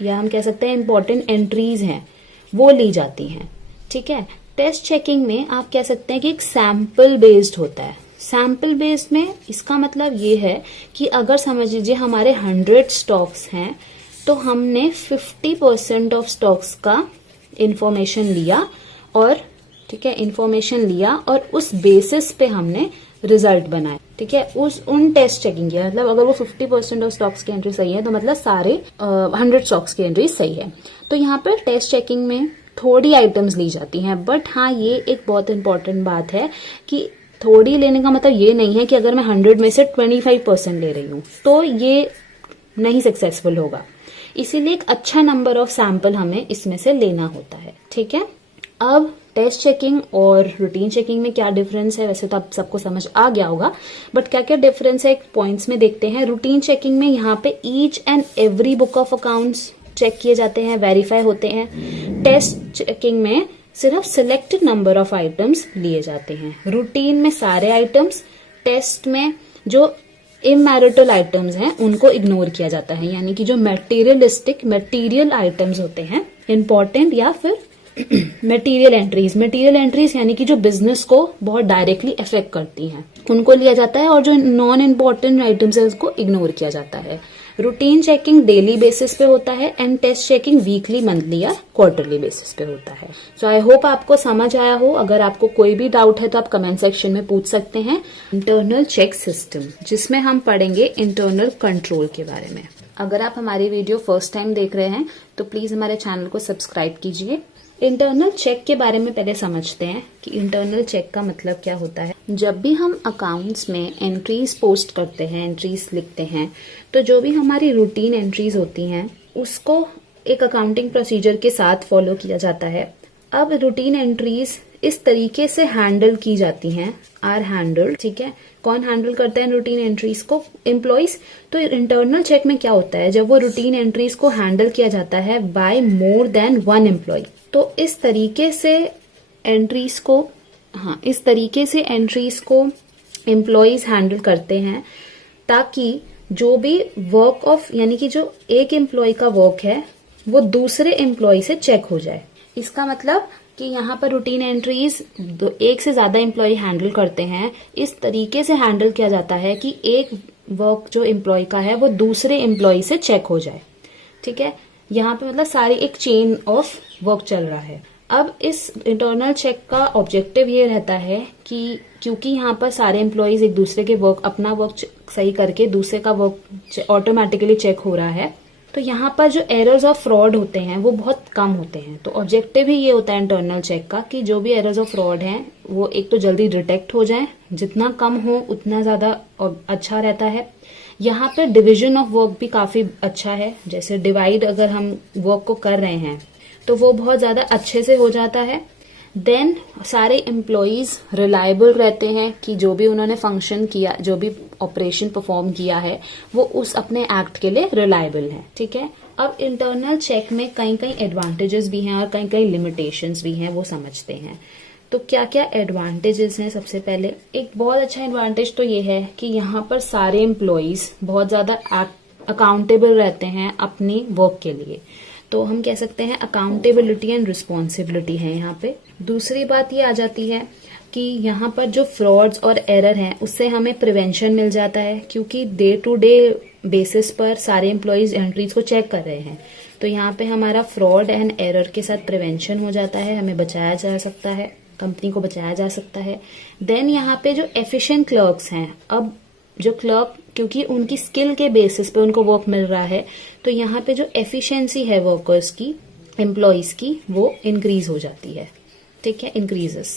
या हम कह सकते हैं इम्पोर्टेंट एंट्रीज हैं, वो ली जाती हैं। ठीक है, टेस्ट चेकिंग में आप कह सकते हैं कि एक सैंपल बेस्ड होता है। सैंपल बेस्ड में इसका मतलब ये है कि अगर समझ लीजिए हमारे 100 स्टॉक्स हैं तो हमने 50% ऑफ स्टॉक्स का इंफॉर्मेशन लिया, और ठीक है, इंफॉर्मेशन लिया और उस बेसिस पे हमने रिजल्ट बनाए। ठीक है, उन टेस्ट चेकिंग किया, मतलब अगर वो 50% ऑफ स्टॉक्स की एंट्री सही है तो मतलब सारे 100 स्टॉक्स की एंट्री सही है। तो यहाँ पर टेस्ट चेकिंग में थोड़ी आइटम्स ली जाती हैं, बट हाँ ये एक बहुत इंपॉर्टेंट बात है कि थोड़ी लेने का मतलब ये नहीं है कि अगर मैं 100 में से 25% ले रही हूँ तो ये नहीं सक्सेसफुल होगा। इसीलिए एक अच्छा नंबर ऑफ सैंपल हमें इसमें से लेना होता है। ठीक है, अब टेस्ट चेकिंग और रूटीन चेकिंग में क्या डिफरेंस है, वैसे तो आप सबको समझ आ गया होगा, बट क्या क्या डिफरेंस है एक पॉइंट्स में देखते हैं। रूटीन चेकिंग में यहाँ पे each and every book of accounts check किए जाते हैं, वेरीफाई होते हैं। टेस्ट चेकिंग में सिर्फ सिलेक्टेड नंबर ऑफ आइटम्स लिए जाते हैं। रूटीन में सारे आइटम्स, टेस्ट में जो इमैरिटल आइटम्स हैं उनको इग्नोर किया जाता है। यानी कि जो मटेरियल आइटम्स होते हैं, इंपॉर्टेंट या फिर मटेरियल एंट्रीज यानी कि जो बिजनेस को बहुत डायरेक्टली अफेक्ट करती हैं, उनको लिया जाता है, और जो नॉन इम्पोर्टेंट आइटम्स है उसको इग्नोर किया जाता है। रूटीन चेकिंग डेली बेसिस पे होता है and test checking weekly, monthly या क्वार्टरली बेसिस पे होता है। सो आई होप आपको समझ आया हो। अगर आपको कोई भी डाउट है तो आप कमेंट सेक्शन में पूछ सकते हैं। इंटरनल चेक सिस्टम, जिसमें हम पढ़ेंगे इंटरनल कंट्रोल के बारे में। अगर आप हमारी वीडियो फर्स्ट टाइम देख रहे हैं तो प्लीज हमारे चैनल को सब्सक्राइब कीजिए। इंटरनल चेक के बारे में पहले समझते हैं कि इंटरनल चेक का मतलब क्या होता है। जब भी हम अकाउंट्स में एंट्रीज पोस्ट करते हैं, एंट्रीज लिखते हैं, तो जो भी हमारी रूटीन एंट्रीज होती हैं उसको एक अकाउंटिंग प्रोसीजर के साथ फॉलो किया जाता है। अब रूटीन एंट्रीज इस तरीके से हैंडल की जाती हैं, आर हैंडल्ड। ठीक है, कौन हैंडल करता है रूटीन एंट्रीज को? एम्प्लॉइज। तो इंटरनल चेक में क्या होता है, जब वो रूटीन एंट्रीज को हैंडल किया जाता है by more than one employee, तो इस तरीके से एंट्रीज को एम्प्लॉइज हैंडल करते हैं, ताकि जो भी वर्क ऑफ, यानी कि जो एक एम्प्लॉय का वर्क है वो दूसरे एम्प्लॉय से चेक हो जाए। इसका मतलब कि यहाँ पर रूटीन एंट्रीज एक से ज्यादा एम्प्लॉय हैंडल करते हैं, इस तरीके से हैंडल किया जाता है कि एक वर्क जो एम्प्लॉय का है वो दूसरे एम्प्लॉय से चेक हो जाए। ठीक है, यहाँ पे मतलब सारी एक चेन ऑफ वर्क चल रहा है। अब इस इंटरनल चेक का ऑब्जेक्टिव ये रहता है कि क्योंकि यहाँ पर सारे एम्प्लॉयज एक दूसरे के वर्क, अपना वर्क सही करके दूसरे का वर्क ऑटोमेटिकली चेक हो रहा है, तो यहाँ पर जो एरर्स ऑफ फ्रॉड होते हैं वो बहुत कम होते हैं। तो ऑब्जेक्टिव ही ये होता है इंटरनल चेक का कि जो भी एरर्स ऑफ फ्रॉड हैं वो एक तो जल्दी डिटेक्ट हो जाए, जितना कम हो उतना ज्यादा अच्छा रहता है। यहाँ पे डिवीजन ऑफ वर्क भी काफी अच्छा है, जैसे डिवाइड अगर हम वर्क को कर रहे हैं तो वो बहुत ज्यादा अच्छे से हो जाता है। देन सारे एम्प्लॉयज रिलायबल रहते हैं कि जो भी उन्होंने फंक्शन किया, जो भी ऑपरेशन परफॉर्म किया है वो उस अपने एक्ट के लिए रिलायबल है। ठीक है, अब इंटरनल चेक में कई कई एडवांटेजेस भी हैं और कई कई लिमिटेशंस भी हैं, वो समझते हैं। तो क्या क्या एडवांटेजेस हैं? सबसे पहले एक बहुत अच्छा एडवांटेज तो ये है कि यहाँ पर सारे एम्प्लॉयज बहुत ज्यादा अकाउंटेबल रहते हैं अपनी वर्क के लिए। तो हम कह सकते हैं अकाउंटेबिलिटी एंड रिस्पॉन्सिबिलिटी है यहाँ पे। दूसरी बात ये आ जाती है कि यहाँ पर जो फ्रॉड्स और एरर हैं उससे हमें प्रिवेंशन मिल जाता है, क्योंकि डे टू डे बेसिस पर सारे एम्प्लॉयज एंट्रीज को चेक कर रहे हैं। तो यहाँ पे हमारा फ्रॉड एंड एरर के साथ प्रिवेंशन हो जाता है, हमें बचाया जा सकता है, कंपनी को बचाया जा सकता है। देन यहाँ पे जो एफिशिएंट क्लर्क्स हैं, अब जो क्लर्क क्योंकि उनकी स्किल के बेसिस पे उनको वर्क मिल रहा है, तो यहाँ पे जो एफिशिएंसी है वर्कर्स की, एम्प्लॉयज की, वो इंक्रीज हो जाती है। ठीक है, इंक्रीजेस।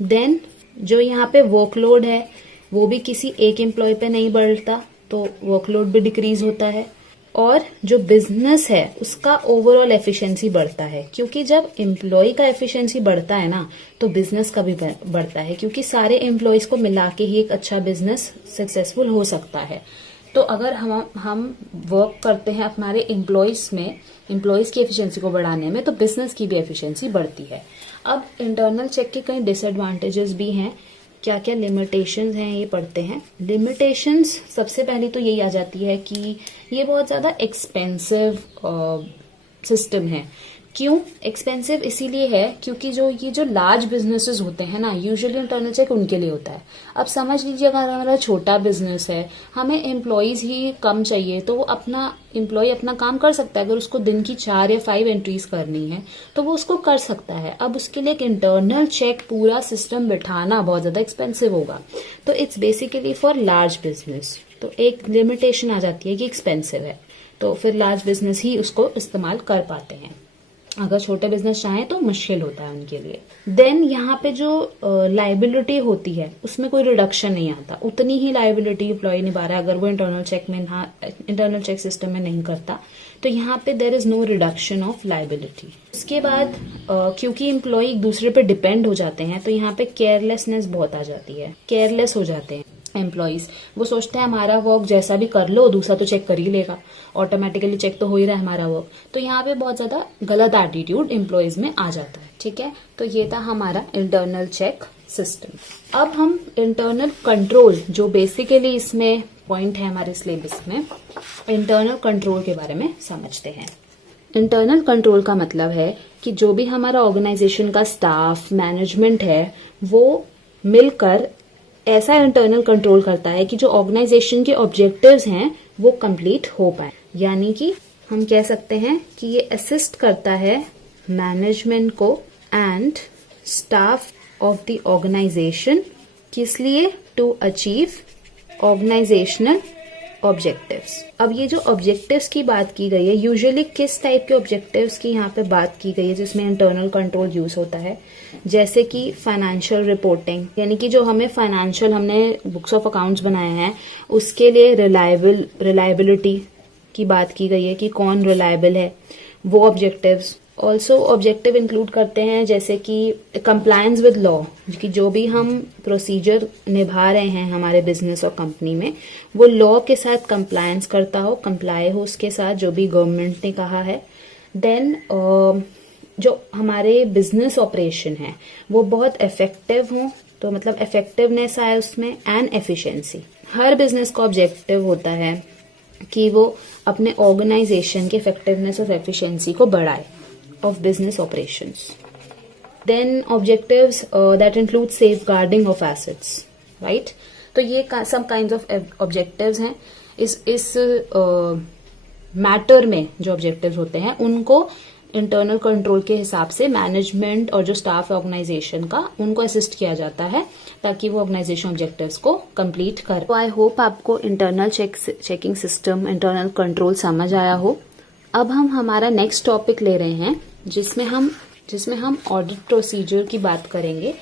देन जो यहाँ पे वर्कलोड है वो भी किसी एक एम्प्लॉय पे नहीं बढ़ता, तो वर्कलोड भी डिक्रीज होता है। और जो बिजनेस है उसका ओवरऑल एफिशिएंसी बढ़ता है, क्योंकि जब एम्प्लॉय का एफिशिएंसी बढ़ता है ना तो बिजनेस का भी बढ़ता है, क्योंकि सारे एम्प्लॉयज को मिला के ही एक अच्छा बिजनेस सक्सेसफुल हो सकता है। तो अगर हम वर्क करते हैं हमारे एम्प्लॉयज में, एम्प्लॉयज की एफिशिएंसी को बढ़ाने में, तो बिजनेस की भी एफिशिएंसी बढ़ती है। अब इंटरनल चेक के कई डिसएडवांटेजेस भी हैं। क्या क्या लिमिटेशंस हैं ये पढ़ते हैं। लिमिटेशंस सबसे पहले तो यही आ जाती है कि ये बहुत ज्यादा एक्सपेंसिव सिस्टम है। क्यों एक्सपेंसिव? इसीलिए है क्योंकि ये जो लार्ज बिजनेसेस होते हैं ना, यूजुअली इंटरनल चेक उनके लिए होता है। अब समझ लीजिए अगर हमारा छोटा बिजनेस है, हमें एम्प्लॉयज ही कम चाहिए, तो वो एम्प्लॉय अपना काम कर सकता है। अगर उसको दिन की 4 या 5 एंट्रीज करनी है तो वो उसको कर सकता है। अब उसके लिए एक इंटरनल चेक पूरा सिस्टम बिठाना बहुत ज्यादा एक्सपेंसिव होगा। तो it's basically for large business. तो एक लिमिटेशन आ जाती है कि एक्सपेंसिव है, तो फिर लार्ज बिजनेस ही उसको इस्तेमाल कर पाते हैं। अगर छोटे बिजनेस चाहें तो मुश्किल होता है उनके लिए। देन यहाँ पे जो लाइबिलिटी होती है उसमें कोई रिडक्शन नहीं आता, उतनी ही लाइबिलिटी एम्प्लॉय निभा रहा है अगर वो इंटरनल चेक सिस्टम में नहीं करता। तो यहाँ पे there is no reduction of liability. उसके बाद क्योंकि एम्प्लॉय एक दूसरे पे डिपेंड हो जाते हैं, तो यहाँ पे केयरलेसनेस बहुत आ जाती है। केयरलेस हो जाते हैं एम्प्लॉयज, वो सोचते हैं हमारा वर्क जैसा भी कर लो, दूसरा तो चेक कर ही लेगा, ऑटोमेटिकली चेक तो हो ही रहा है हमारा वर्क। तो यहाँ पे बहुत ज्यादा गलत एटीट्यूड एम्प्लॉयज में आ जाता है। ठीक है, तो ये था हमारा इंटरनल चेक सिस्टम। अब हम इंटरनल कंट्रोल, जो बेसिकली इसमें पॉइंट है हमारे सिलेबस में, इंटरनल कंट्रोल के बारे में समझते हैं। इंटरनल कंट्रोल का मतलब है कि जो भी हमारा ऑर्गेनाइजेशन का स्टाफ, मैनेजमेंट है, वो मिलकर ऐसा इंटरनल कंट्रोल करता है कि जो ऑर्गेनाइजेशन के ऑब्जेक्टिव्स हैं वो कंप्लीट हो पाए। यानी कि हम कह सकते हैं कि ये असिस्ट करता है मैनेजमेंट को and staff of the organisation, किस लिए? To achieve organisational objectives. अब ये जो ऑब्जेक्टिव्स की बात की गई है, यूजुअली किस टाइप के ऑब्जेक्टिव्स की यहाँ पे बात की गई है जिसमें इंटरनल कंट्रोल यूज होता है? जैसे कि फाइनेंशियल रिपोर्टिंग, यानी कि जो हमें फाइनेंशियल, हमने बुक्स ऑफ अकाउंट्स बनाए हैं उसके लिए रिलायबिलिटी की बात की गई है कि कौन रिलायबल है, वो ऑब्जेक्टिव्स। ऑल्सो ऑब्जेक्टिव इंक्लूड करते हैं जैसे कि कंप्लायंस विद लॉ, कि जो भी हम प्रोसीजर निभा रहे हैं हमारे बिजनेस और कंपनी में, वो लॉ के साथ कंप्लायंस करता हो, कंप्लाई हो उसके साथ जो भी गवर्नमेंट ने कहा है। देन जो हमारे बिजनेस ऑपरेशन है वो बहुत इफेक्टिव हो, तो मतलब इफेक्टिवनेस आए उसमें, एंड एफिशिएंसी। हर बिजनेस का ऑब्जेक्टिव होता है कि वो अपने ऑर्गेनाइजेशन के इफेक्टिवनेस और एफिशिएंसी को बढ़ाए of business operations. Then objectives that include safeguarding of assets, right? तो ये some kinds of objectives हैं। इस मैटर में जो objectives होते हैं उनको इंटरनल कंट्रोल के हिसाब से मैनेजमेंट और जो स्टाफ ऑर्गेनाइजेशन का, उनको असिस्ट किया जाता है ताकि वो ऑर्गेनाइजेशन ऑब्जेक्टिव्स को कंप्लीट करे। तो आई होप आपको internal checking system, internal control समझ आया हो। अब हम हमारा नेक्स्ट टॉपिक ले रहे हैं जिसमें हम ऑडिट प्रोसीजर की बात करेंगे।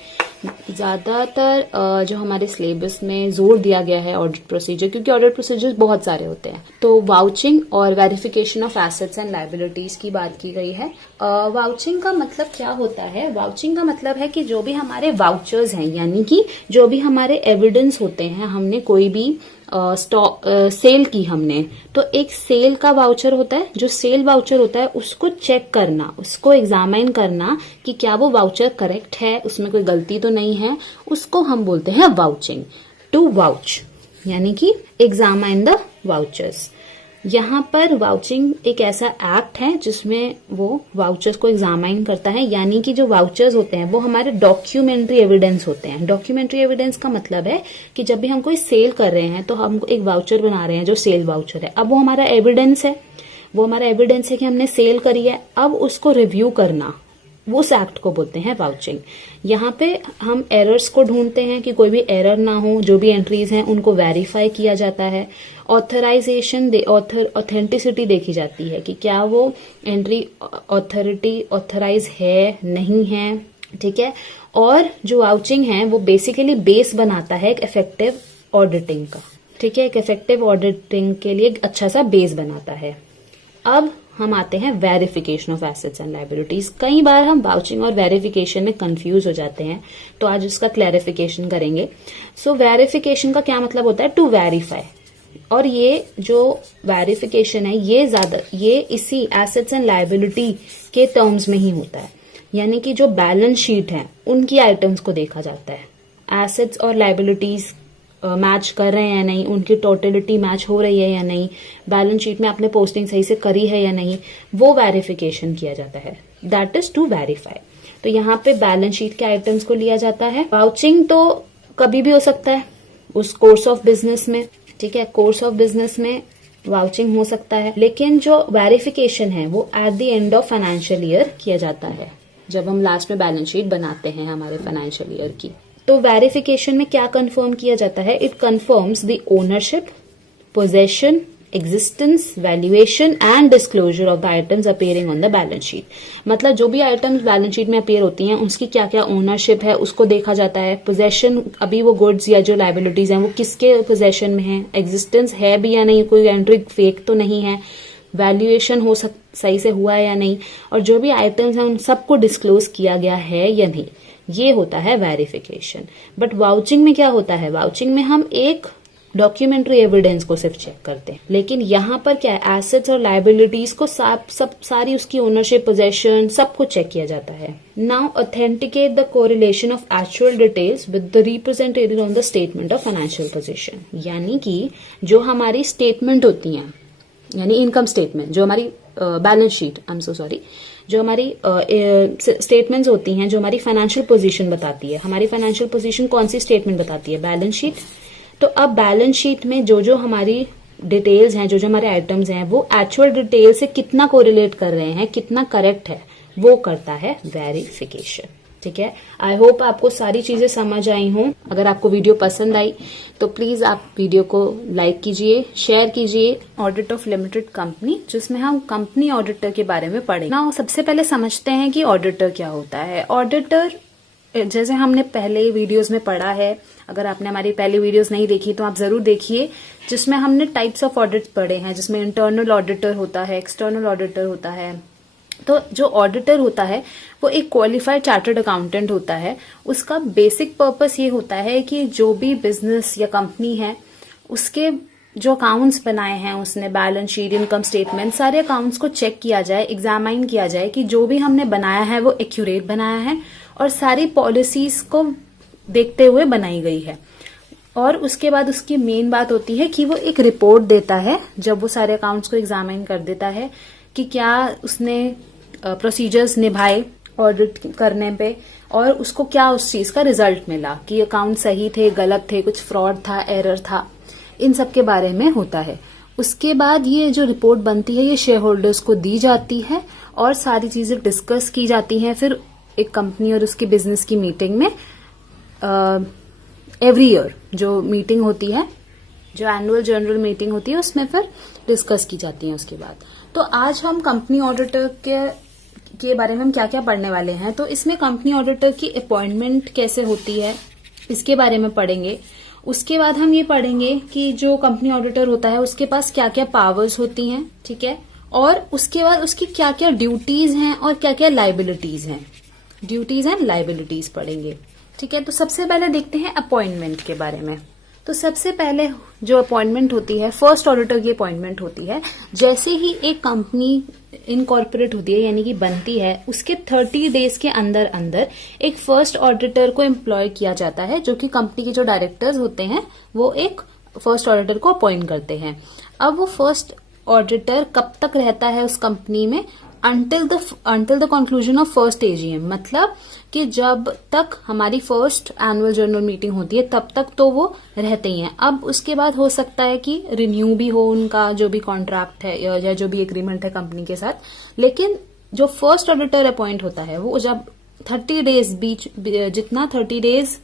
ज्यादातर जो हमारे सिलेबस में जोर दिया गया है ऑडिट प्रोसीजर, क्योंकि ऑडिट प्रोसीजर बहुत सारे होते हैं। तो वाउचिंग और verification of assets and liabilities की बात की गई है। वाउचिंग का मतलब क्या होता है? वाउचिंग का मतलब है कि जो भी हमारे वाउचर्स हैं, यानी कि जो भी हमारे एविडेंस होते हैं, हमने कोई भी सेल की हमने, तो एक सेल का वाउचर होता है, जो सेल वाउचर होता है उसको चेक करना, उसको एग्जामिन करना कि क्या वो वाउचर करेक्ट है, उसमें कोई गलती तो नहीं है, उसको हम बोलते हैं वाउचिंग। टू वाउच यानी कि एग्जामिन द वाउचर्स। यहाँ पर वाउचिंग एक ऐसा एक्ट है जिसमें वो वाउचर्स को एग्जामाइन करता है, यानी कि जो वाउचर्स होते हैं वो हमारे डॉक्यूमेंट्री एविडेंस होते हैं। डॉक्यूमेंट्री एविडेंस का मतलब है कि जब भी हम कोई सेल कर रहे हैं तो हम एक वाउचर बना रहे हैं जो सेल वाउचर है। अब वो हमारा एविडेंस है, वो हमारा एविडेंस है कि हमने सेल करी है। अब उसको रिव्यू करना, वो उस एक्ट को बोलते हैं वाउचिंग। यहाँ पे हम एरर्स को ढूंढते हैं कि कोई भी एरर ना हो, जो भी एंट्रीज हैं उनको वेरीफाई किया जाता है। ऑथराइजेशन ऑथेंटिसिटी देखी जाती है कि क्या वो एंट्री ऑथराइज है नहीं है, ठीक है। और जो वाउचिंग है वो बेसिकली बेस बनाता है एक इफेक्टिव ऑडिटिंग का, ठीक है। एक इफेक्टिव ऑडिटिंग के लिए एक अच्छा सा बेस बनाता है। अब हम आते हैं verification of assets and liabilities. कई बार हम वाउचिंग और वेरिफिकेशन में कंफ्यूज हो जाते हैं, तो आज उसका क्लैरिफिकेशन करेंगे। सो वेरिफिकेशन का क्या मतलब होता है? To verify. और ये जो वेरिफिकेशन है ये इसी एसेट्स एंड लायबिलिटी के टर्म्स में ही होता है, यानी कि जो बैलेंस शीट है उनकी आइटम्स को देखा जाता है। एसेट्स और लायबिलिटीज मैच कर रहे हैं या नहीं, उनकी टोटलिटी मैच हो रही है या नहीं, बैलेंस शीट में आपने पोस्टिंग सही से करी है या नहीं, वो वेरिफिकेशन किया जाता है। That is to verify. तो यहाँ पे बैलेंस शीट के आइटम्स को लिया जाता है। वाउचिंग तो कभी भी हो सकता है उस कोर्स ऑफ बिजनेस में, ठीक है। कोर्स ऑफ बिजनेस में वाउचिंग हो सकता है, लेकिन जो वेरिफिकेशन है वो at the end of financial year किया जाता है, जब हम लास्ट में बैलेंस शीट बनाते हैं हमारे फाइनेंशियल ईयर की। तो वेरिफिकेशन में क्या कंफर्म किया जाता है? It confirms the ownership, possession, existence, valuation and disclosure of the items appearing on the balance sheet. मतलब जो भी आइटम्स बैलेंस शीट में अपीयर होती हैं उसकी क्या क्या ओनरशिप है उसको देखा जाता है। पोजेशन, अभी वो गुड्स या जो लायबिलिटीज हैं वो किसके पोजेशन में है, एग्जिस्टेंस है भी या नहीं, कोई एंट्री फेक तो नहीं है, वैल्यूएशन सही से हुआ है या नहीं, और जो भी आइटम्स हैं उन सबको डिस्क्लोज किया गया है या नहीं, ये होता है वेरिफिकेशन। बट वाउचिंग में क्या होता है? वाउचिंग में हम एक डॉक्यूमेंट्री एविडेंस को सिर्फ चेक करते हैं, लेकिन यहाँ पर क्या है, एसेट्स और लायबिलिटीज को सारी उसकी ओनरशिप, पोजेशन सबको चेक किया जाता है। Now authenticate the correlation of actual details with the represented on the statement of financial position. यानी कि जो हमारी स्टेटमेंट होती हैं, यानी इनकम स्टेटमेंट, जो हमारी balance sheet, I am so sorry, जो हमारी स्टेटमेंट्स होती हैं, जो हमारी फाइनेंशियल पोजीशन बताती है। हमारी फाइनेंशियल पोजीशन कौन सी स्टेटमेंट बताती है? Balance sheet. तो अब बैलेंस शीट में जो जो हमारी डिटेल्स हैं, जो जो हमारे आइटम्स हैं, वो एक्चुअल डिटेल से कितना कोरिलेट कर रहे हैं, कितना करेक्ट है, वो करता है वेरिफिकेशन, ठीक है। आई होप आपको सारी चीजें समझ आई हों। अगर आपको वीडियो पसंद आई तो प्लीज आप वीडियो को लाइक कीजिए, शेयर कीजिए। ऑडिट ऑफ लिमिटेड कंपनी, जिसमें हम कंपनी ऑडिटर के बारे में पढ़ेंगे। ना सबसे पहले समझते हैं कि ऑडिटर क्या होता है। ऑडिटर, जैसे हमने पहले वीडियोस में पढ़ा है, अगर आपने हमारी पहली वीडियोस नहीं देखी तो आप जरूर देखिए, जिसमें हमने टाइप्स ऑफ ऑडिट पढ़े हैं, जिसमें इंटरनल ऑडिटर होता है, एक्सटर्नल ऑडिटर होता है। तो जो ऑडिटर होता है वो एक क्वालिफाइड चार्टर्ड अकाउंटेंट होता है। उसका बेसिक पर्पस ये होता है कि जो भी बिजनेस या कंपनी है उसके जो अकाउंट्स बनाए हैं उसने, बैलेंस शीट, इनकम स्टेटमेंट, सारे अकाउंट्स को चेक किया जाए, एग्जामाइन किया जाए कि जो भी हमने बनाया है वो एक्यूरेट बनाया है और सारी पॉलिसीज को देखते हुए बनाई गई है। और उसके बाद उसकी मेन बात होती है कि वो एक रिपोर्ट देता है जब वो सारे अकाउंट्स को एग्जामाइन कर देता है कि क्या उसने प्रोसीजर्स निभाए ऑडिट करने पे, और उसको क्या उस चीज का रिजल्ट मिला, कि अकाउंट सही थे, गलत थे, कुछ फ्रॉड था, एरर था, इन सब के बारे में होता है। उसके बाद ये जो रिपोर्ट बनती है ये शेयर होल्डर्स को दी जाती है और सारी चीजें डिस्कस की जाती हैं। फिर एक कंपनी और उसकी बिजनेस की मीटिंग में एवरी ईयर जो मीटिंग होती है, जो एनुअल जनरल मीटिंग होती है, उसमें फिर डिस्कस की जाती है उसके बाद। तो आज हम कंपनी ऑडिटर के बारे में हम क्या क्या पढ़ने वाले हैं। तो इसमें कंपनी ऑडिटर की अपॉइंटमेंट कैसे होती है इसके बारे में पढ़ेंगे। उसके बाद हम ये पढ़ेंगे कि जो कंपनी ऑडिटर होता है उसके पास क्या क्या पावर्स होती हैं, ठीक है, और उसके बाद उसकी क्या क्या ड्यूटीज हैं और क्या क्या लाइबिलिटीज हैं। ड्यूटीज एंड लाइबिलिटीज पढ़ेंगे, ठीक है। तो सबसे पहले देखते हैं अपॉइंटमेंट के बारे में। तो सबसे पहले जो अपॉइंटमेंट होती है, फर्स्ट ऑडिटर की अपॉइंटमेंट होती है। जैसे ही एक कंपनी इनकॉर्पोरेट होती है यानी कि बनती है, उसके 30 डेज के अंदर अंदर एक फर्स्ट ऑडिटर को एम्प्लॉय किया जाता है, जो कि कंपनी के जो डायरेक्टर्स होते हैं वो एक फर्स्ट ऑडिटर को अपॉइंट करते हैं। अब वो फर्स्ट ऑडिटर कब तक रहता है उस कंपनी में? Until the conclusion of first AGM, मतलब कि जब तक हमारी फर्स्ट एनुअल जनरल मीटिंग होती है तब तक तो वो रहते ही हैं। अब उसके बाद हो सकता है कि रिन्यू भी हो उनका जो भी कॉन्ट्रैक्ट है या जो भी एग्रीमेंट है कंपनी के साथ, लेकिन जो फर्स्ट ऑडिटर अपॉइंट होता है वो जब 30 डेज जितना 30 डेज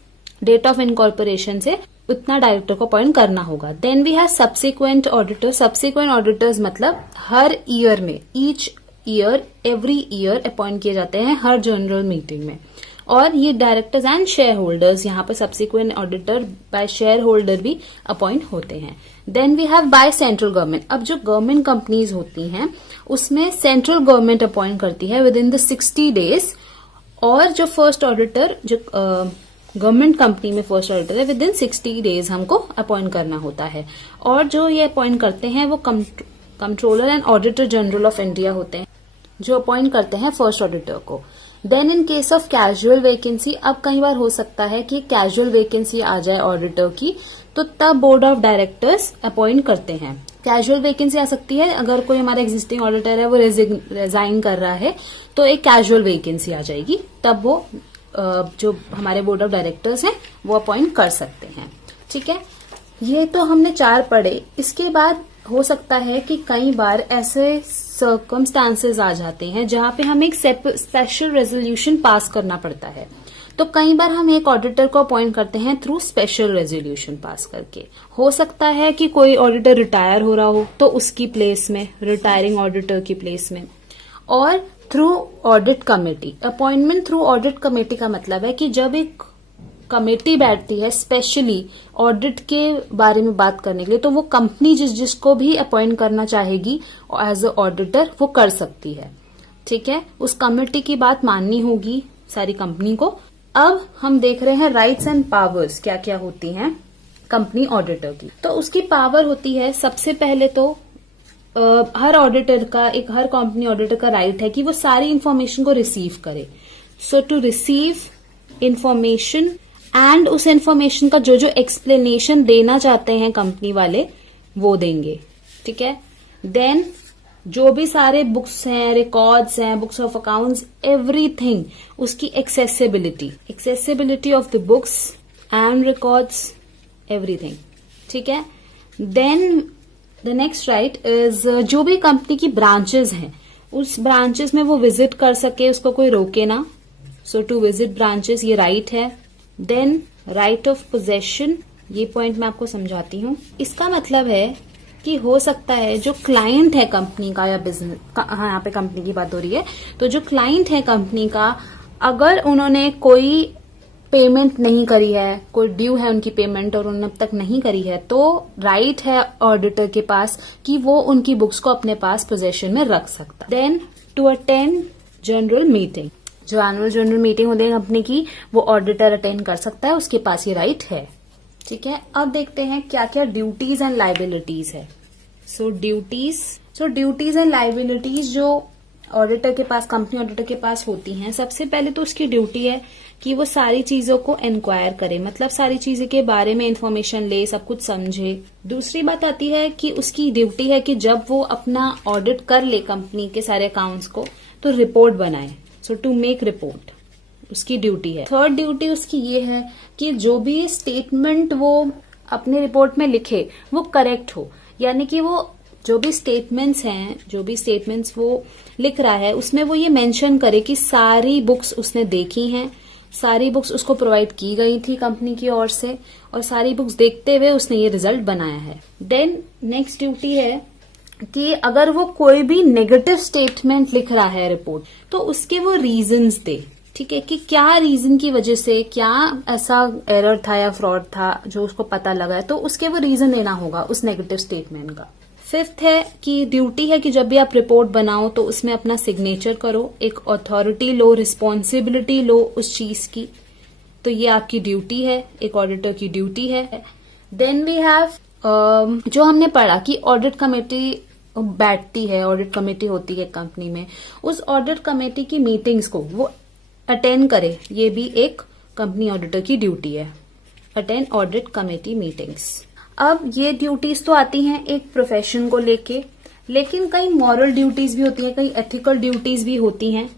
डेट ऑफ इनकॉर्पोरेशन से उतना डायरेक्टर को अपॉइंट करना होगा। Then we have subsequent auditor. Subsequent auditors मतलब हर ईयर में, एवरी ईयर अपॉइंट किए जाते हैं हर जनरल मीटिंग में, और ये डायरेक्टर्स एंड शेयर होल्डर्स, यहाँ पर subsequent auditor by shareholder भी अपॉइंट होते हैं। Then we have by central government. अब जो गवर्नमेंट कंपनीज होती हैं उसमें सेंट्रल गवर्नमेंट अपॉइंट करती है विद इन द 60 डेज, और जो फर्स्ट ऑडिटर जो गवर्नमेंट कंपनी में फर्स्ट ऑडिटर है विद इन 60 डेज हमको अपॉइंट करना होता है। और जो ये अपॉइंट करते हैं वो controller and auditor general of India होते हैं, जो अपॉइंट करते हैं फर्स्ट ऑडिटर को। Then in case of casual vacancy, अब कई बार हो सकता है कि कैजुअल वैकेंसी आ जाए ऑडिटर की, तो तब बोर्ड ऑफ डायरेक्टर्स अपॉइंट करते हैं। कैजुअल वैकेंसी आ सकती है अगर कोई हमारा एग्जिस्टिंग ऑडिटर है वो रिजाइन कर रहा है, तो एक कैजुअल वैकेंसी आ जाएगी, तब वो जो हमारे बोर्ड ऑफ डायरेक्टर्स हैं वो अपॉइंट कर सकते हैं। ठीक है, ये तो हमने 4 पढ़े। इसके बाद हो सकता है कि कई बार ऐसे सर्कमस्टांसेस आ जाते हैं जहां पे हमें एक स्पेशल रेजोल्यूशन पास करना पड़ता है। तो कई बार हम एक ऑडिटर को अपॉइंट करते हैं थ्रू स्पेशल रेजोल्यूशन पास करके। हो सकता है कि कोई ऑडिटर रिटायर हो रहा हो तो उसकी प्लेस में, रिटायरिंग ऑडिटर की प्लेस में, और through audit committee. Appointment through audit committee का मतलब है कि जब एक कमेटी बैठती है स्पेशली ऑडिट के बारे में बात करने के लिए, तो वो कंपनी जिसको भी अपॉइंट करना चाहेगी एज अ ऑडिटर वो कर सकती है। ठीक है, उस कमेटी की बात माननी होगी सारी कंपनी को। अब हम देख रहे हैं राइट्स एंड पावर्स क्या क्या होती हैं कंपनी ऑडिटर की। तो उसकी पावर होती है, सबसे पहले तो हर ऑडिटर का, हर कंपनी ऑडिटर का राइट है कि वो सारी इंफॉर्मेशन को रिसीव करे। सो टू रिसीव इंफॉर्मेशन एंड उस इंफॉर्मेशन का जो जो एक्सप्लेनेशन देना चाहते हैं कंपनी वाले वो देंगे। ठीक है, देन जो भी सारे बुक्स हैं, रिकॉर्ड्स हैं, बुक्स ऑफ अकाउंट्स, एवरीथिंग, उसकी accessibility of the books and records, everything. ठीक है, then the next right is जो भी कंपनी की ब्रांचेस हैं उस ब्रांचेस में वो विजिट कर सके, उसको कोई रोके ना। सो टू विजिट ब्रांचेस, ये राइट है। देन राइट ऑफ पोजेशन, ये पॉइंट मैं आपको समझाती हूँ। इसका मतलब है कि हो सकता है जो क्लाइंट है कंपनी का या बिजनेस का, हाँ यहाँ पे कंपनी की बात हो रही है, तो जो क्लाइंट है कंपनी का, अगर उन्होंने कोई पेमेंट नहीं करी है, कोई ड्यू है उनकी पेमेंट और उन्होंने अब तक नहीं करी है, तो राइट है ऑडिटर के पास कि वो उनकी बुक्स को अपने पास पोजेशन में रख सकता। Then to attend general meeting, जो एनुअल जनरल मीटिंग होती है कंपनी की, वो ऑडिटर अटेंड कर सकता है, उसके पास ये राइट है। ठीक है, अब देखते हैं क्या क्या ड्यूटीज एंड लाइबिलिटीज है। सो ड्यूटीज एंड लाइबिलिटीज जो ऑडिटर के पास, कंपनी ऑडिटर के पास होती हैं, सबसे पहले तो उसकी ड्यूटी है कि वो सारी चीजों को इंक्वायर करे, मतलब सारी चीजों के बारे में इंफॉर्मेशन ले, सब कुछ समझे। दूसरी बात आती है कि उसकी ड्यूटी है कि जब वो अपना ऑडिट कर ले कंपनी के सारे अकाउंट्स को, तो रिपोर्ट बनाए। सो टू मेक रिपोर्ट उसकी ड्यूटी है। थर्ड ड्यूटी उसकी ये है कि जो भी स्टेटमेंट वो अपनी रिपोर्ट में लिखे वो करेक्ट हो, यानी कि वो जो भी स्टेटमेंट्स वो लिख रहा है उसमें वो ये मेंशन करे कि सारी बुक्स उसने देखी हैं, सारी बुक्स उसको प्रोवाइड की गई थी कंपनी की ओर से, और सारी बुक्स देखते हुए उसने ये रिजल्ट बनाया है। देन नेक्स्ट ड्यूटी है कि अगर वो कोई भी नेगेटिव स्टेटमेंट लिख रहा है रिपोर्ट, तो उसके वो रीजंस दे। ठीक है, कि क्या रीजन की वजह से, क्या ऐसा एरर था या फ्रॉड था जो उसको पता लगा है, तो उसके वो रीजन देना होगा उस नेगेटिव स्टेटमेंट का। फिफ्थ है कि ड्यूटी है कि जब भी आप रिपोर्ट बनाओ तो उसमें अपना सिग्नेचर करो, एक अथॉरिटी लो, रिस्पॉन्सिबिलिटी लो उस चीज की। तो ये आपकी ड्यूटी है, एक ऑडिटर की ड्यूटी है। देन वी हैव जो हमने पढ़ा कि ऑडिट कमेटी बैठती है, ऑडिट कमेटी होती है कंपनी में, उस ऑडिट कमेटी की मीटिंग्स को वो अटेंड करे, ये भी एक कंपनी ऑडिटर की ड्यूटी है, अटेंड ऑडिट कमेटी मीटिंग्स। अब ये ड्यूटीज तो आती हैं एक प्रोफेशन को लेके, लेकिन कई मॉरल ड्यूटीज भी होती हैं, कई एथिकल ड्यूटीज भी होती हैं।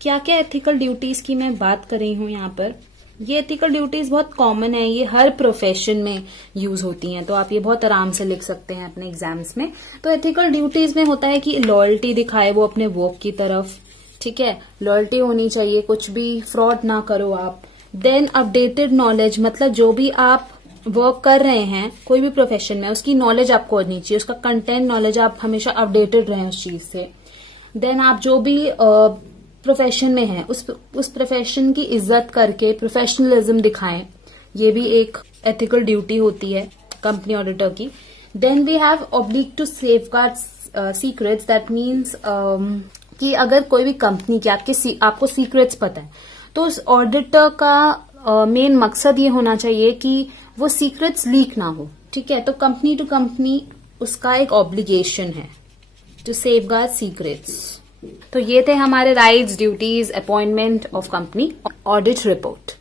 क्या क्या एथिकल ड्यूटीज की मैं बात कर रही हूं यहाँ पर, ये एथिकल ड्यूटीज बहुत कॉमन है, ये हर प्रोफेशन में यूज होती हैं, तो आप ये बहुत आराम से लिख सकते हैं अपने एग्जाम्स में। तो एथिकल ड्यूटीज में होता है कि लॉयल्टी दिखाए वो अपने वर्क की तरफ, ठीक है, लॉयल्टी होनी चाहिए, कुछ भी फ्रॉड ना करो आप। देन अपडेटेड नॉलेज, मतलब जो भी आप वर्क कर रहे हैं कोई भी प्रोफेशन में, उसकी नॉलेज आपको होनी चाहिए, उसका कंटेंट नॉलेज, आप हमेशा अपडेटेड रहें उस चीज से। देन आप जो भी प्रोफेशन में है उस प्रोफेशन की इज्जत करके प्रोफेशनलिज्म दिखाएं, ये भी एक एथिकल ड्यूटी होती है कंपनी ऑडिटर की। Then we have oblige to safeguard secrets, that means कि अगर कोई भी कंपनी की आपको सीक्रेट्स पता है तो उस ऑडिटर का मेन मकसद ये होना चाहिए कि वो सीक्रेट्स लीक ना हो, ठीक है। तो कंपनी टू कंपनी उसका एक ऑब्लिगेशन है टू सेफगार्ड सीक्रेट्स। तो ये थे हमारे rights, duties, appointment of company. Audit report,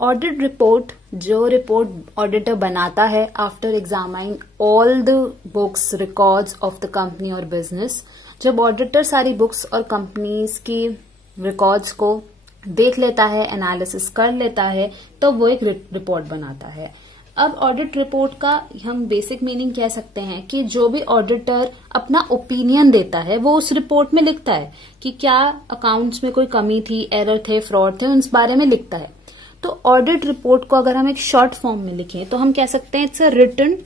audit report जो रिपोर्ट ऑडिटर बनाता है after examining all the books, records of the company और बिजनेस। जब ऑडिटर सारी बुक्स और कंपनीज की रिकॉर्ड्स को देख लेता है, एनालिसिस कर लेता है, तो वो एक रिपोर्ट बनाता है। अब ऑडिट रिपोर्ट का हम बेसिक मीनिंग कह सकते हैं कि जो भी ऑडिटर अपना ओपिनियन देता है वो उस रिपोर्ट में लिखता है कि क्या अकाउंट्स में कोई कमी थी, एरर थे, फ्रॉड थे, उस बारे में लिखता है। तो ऑडिट रिपोर्ट को अगर हम एक शॉर्ट फॉर्म में लिखें तो हम कह सकते हैं इट्स अ रिटन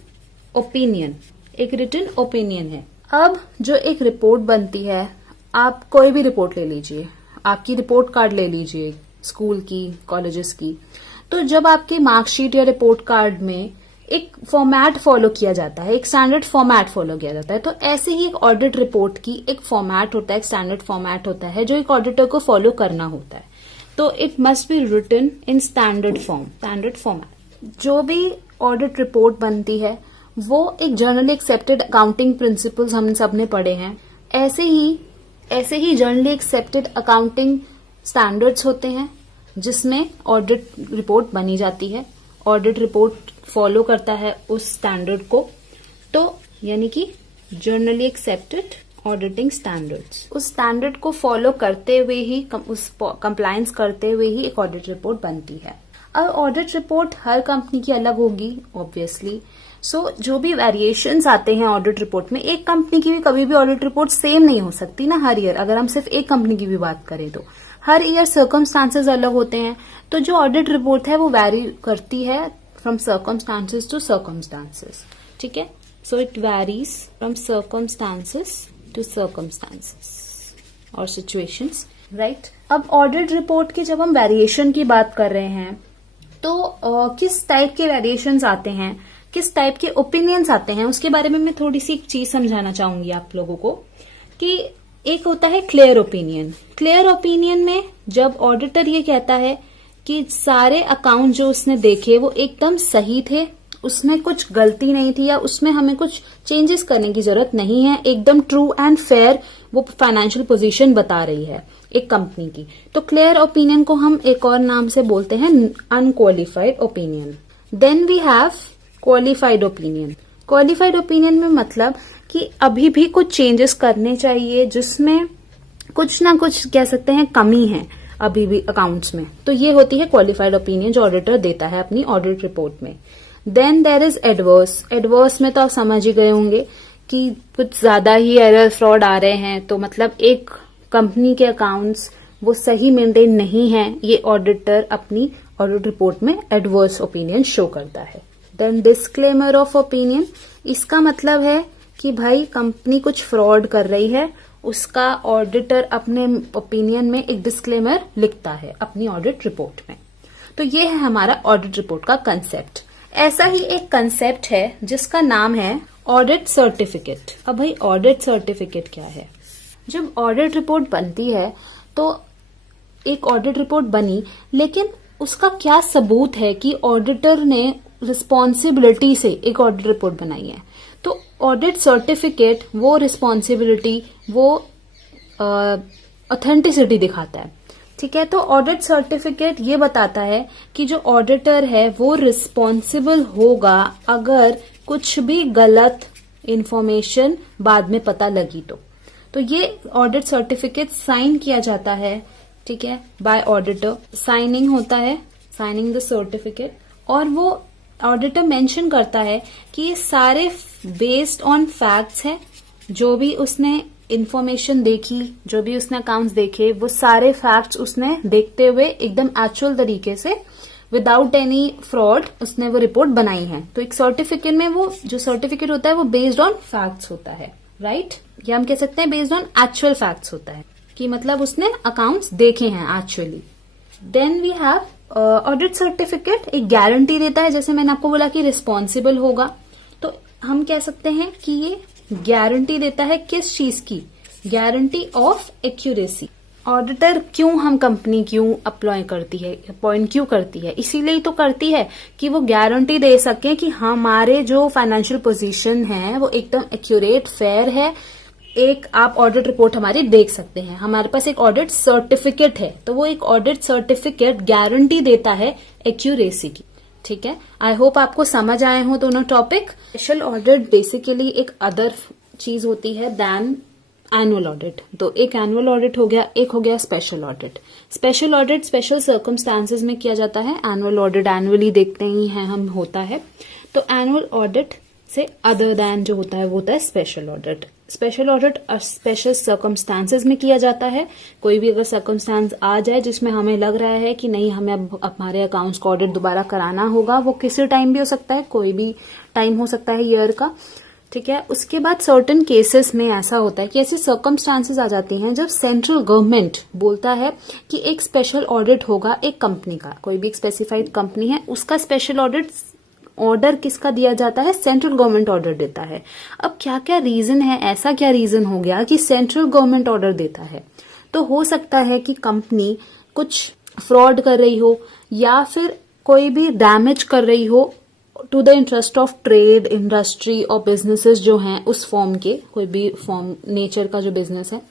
ओपिनियन, एक रिटन ओपिनियन है। अब जो एक रिपोर्ट बनती है, आप कोई भी रिपोर्ट ले लीजिए, आपकी रिपोर्ट कार्ड ले लीजिए स्कूल की, कॉलेजेस की, तो जब आपके मार्कशीट या रिपोर्ट कार्ड में एक फॉर्मेट फॉलो किया जाता है, एक स्टैंडर्ड फॉर्मेट फॉलो किया जाता है, तो ऐसे ही एक ऑडिट रिपोर्ट की एक फॉर्मेट होता है, एक स्टैंडर्ड फॉर्मेट होता है जो एक ऑडिटर को फॉलो करना होता है। तो it must be written in standard form, standard format. जो भी ऑडिट रिपोर्ट बनती है वो एक जनरली एक्सेप्टेड अकाउंटिंग प्रिंसिपल्स हम सबने पढ़े हैं, ऐसे ही जनरली एक्सेप्टेड अकाउंटिंग स्टैंडर्ड्स होते हैं जिसमें ऑडिट रिपोर्ट बनी जाती है। ऑडिट रिपोर्ट फॉलो करता है उस स्टैंडर्ड को, तो यानी कि जनरली एक्सेप्टेड ऑडिटिंग स्टैंडर्ड्स, उस स्टैंडर्ड को फॉलो करते हुए ही, उस कंप्लायंस करते हुए ही एक ऑडिट रिपोर्ट बनती है। अब ऑडिट रिपोर्ट हर कंपनी की अलग होगी ऑब्वियसली। सो जो भी वेरिएशंस आते हैं ऑडिट रिपोर्ट में, एक कंपनी की भी कभी भी ऑडिट रिपोर्ट सेम नहीं हो सकती ना हर ईयर। अगर हम सिर्फ एक कंपनी की भी बात करें तो हर ईयर सर्कमस्टांसेस अलग होते हैं, तो जो ऑडिट रिपोर्ट है वो वैरी करती है फ्रॉम सर्कमस्टांसेस टू सर्कमस्टांसेस, ठीक है। So it varies from circumstances to circumstances और सिचुएशंस, राइट। अब ऑडिट रिपोर्ट की जब हम वेरिएशन की बात कर रहे हैं तो किस टाइप के वेरिएशंस आते हैं, किस टाइप के ओपिनियंस आते हैं, उसके बारे में मैं थोड़ी सी एक चीज समझाना चाहूंगी आप लोगों को कि एक होता है क्लियर ओपिनियन। क्लियर ओपिनियन में जब ऑडिटर ये कहता है कि सारे अकाउंट जो उसने देखे वो एकदम सही थे, उसमें कुछ गलती नहीं थी या उसमें हमें कुछ चेंजेस करने की जरूरत नहीं है, एकदम ट्रू एंड फेयर वो फाइनेंशियल पोजीशन बता रही है एक कंपनी की, तो क्लियर ओपिनियन को हम एक और नाम से बोलते हैं unqualified opinion. Then we have qualified opinion. Qualified opinion में मतलब कि अभी भी कुछ चेंजेस करने चाहिए, जिसमें कुछ ना कुछ कह सकते हैं कमी है अभी भी अकाउंट्स में, तो ये होती है क्वालिफाइड ओपिनियन जो ऑडिटर देता है अपनी ऑडिट रिपोर्ट में। Then there is adverse. Adverse में तो आप समझ ही गए होंगे कि कुछ ज्यादा ही एरर, फ्रॉड आ रहे हैं, तो मतलब एक कंपनी के अकाउंट्स वो सही मेंटेन नहीं है, ये ऑडिटर अपनी ऑडिट रिपोर्ट में एडवर्स ओपिनियन शो करता है। देन डिस्क्लेमर ऑफ ओपिनियन, इसका मतलब है कि भाई कंपनी कुछ फ्रॉड कर रही है, उसका ऑडिटर अपने ओपिनियन में एक डिस्क्लेमर लिखता है अपनी ऑडिट रिपोर्ट में। तो ये है हमारा ऑडिट रिपोर्ट का कंसेप्ट। ऐसा ही एक कंसेप्ट है जिसका नाम है ऑडिट सर्टिफिकेट। अब भाई ऑडिट सर्टिफिकेट क्या है? जब ऑडिट रिपोर्ट बनती है तो एक ऑडिट रिपोर्ट बनी, लेकिन उसका क्या सबूत है कि ऑडिटर ने रिस्पॉन्सिबिलिटी से एक ऑडिट रिपोर्ट बनाई है। तो ऑडिट सर्टिफिकेट वो रिस्पॉन्सिबिलिटी, वो ऑथेंटिसिटी दिखाता है। ठीक है, तो ऑडिट सर्टिफिकेट ये बताता है कि जो ऑडिटर है वो रिस्पॉन्सिबल होगा अगर कुछ भी गलत इंफॉर्मेशन बाद में पता लगी तो ये ऑडिट सर्टिफिकेट साइन किया जाता है, ठीक है, बाय ऑडिटर। साइनिंग होता है, साइनिंग द सर्टिफिकेट, और वो ऑडिटर मेंशन करता है कि ये सारे बेस्ड ऑन फैक्ट्स है। जो भी उसने इंफॉर्मेशन देखी, जो भी उसने अकाउंट्स देखे, वो सारे फैक्ट्स उसने देखते हुए एकदम एक्चुअल तरीके से विदाउट एनी फ्रॉड उसने वो रिपोर्ट बनाई है। तो एक सर्टिफिकेट में वो जो सर्टिफिकेट होता है वो बेस्ड ऑन फैक्ट्स होता है, राइट? या हम कह सकते हैं बेस्ड ऑन एक्चुअल फैक्ट्स होता है, कि मतलब उसने अकाउंट्स देखे हैं actually. Then we have audit certificate एक गारंटी देता है, जैसे मैंने आपको बोला कि रिस्पॉन्सिबल होगा, तो हम कह सकते हैं कि ये गारंटी देता है किस चीज की? Guarantee of accuracy. ऑडिटर क्यों हम कंपनी क्यों अपॉइंट करती है, अपॉइंट क्यों करती है? इसीलिए तो करती है कि वो गारंटी दे सके कि हमारे जो फाइनेंशियल पोजीशन है वो एकदम एक्यूरेट, फेयर है। एक आप ऑडिट रिपोर्ट हमारी देख सकते हैं, हमारे पास एक ऑडिट सर्टिफिकेट है, तो वो एक ऑडिट सर्टिफिकेट गारंटी देता है एक्यूरेसी की। ठीक है, आई होप आपको समझ आए हो दोनों टॉपिक। स्पेशल ऑडिट बेसिकली एक अदर चीज होती है देन एनुअल ऑडिट। तो एक एनुअल ऑडिट हो गया, एक हो गया special audit. Special audit special circumstances में किया जाता है, एनुअल ऑडिट एनुअली देखते ही हैं हम, होता है। तो एनुअल ऑडिट से अदर देन जो होता है वो होता है special audit. Special audit special circumstances में किया जाता है। कोई भी अगर सर्कमस्टांस आ जाए जिसमें हमें लग रहा है कि नहीं, हमें अब हमारे अकाउंट्स का ऑडिट दोबारा कराना होगा, वो किसी टाइम भी हो सकता है, कोई भी टाइम हो सकता है ईयर का, ठीक है। उसके बाद सर्टेन केसेस में ऐसा होता है कि ऐसी सर्कमस्टांसेस आ जाती हैं जब सेंट्रल गवर्नमेंट बोलता है कि एक स्पेशल ऑडिट होगा एक कंपनी का, कोई भी एक स्पेसिफाइड कंपनी है, उसका स्पेशल ऑडिट ऑर्डर किसका दिया जाता है? सेंट्रल गवर्नमेंट ऑर्डर देता है। अब क्या क्या रीजन है, ऐसा क्या रीजन हो गया कि सेंट्रल गवर्नमेंट ऑर्डर देता है? तो हो सकता है कि कंपनी कुछ फ्रॉड कर रही हो या फिर कोई भी डैमेज कर रही हो to the interest of trade, industry और बिजनेसेस जो हैं उस फॉर्म के, कोई भी फॉर्म नेचर का जो बिजनेस है,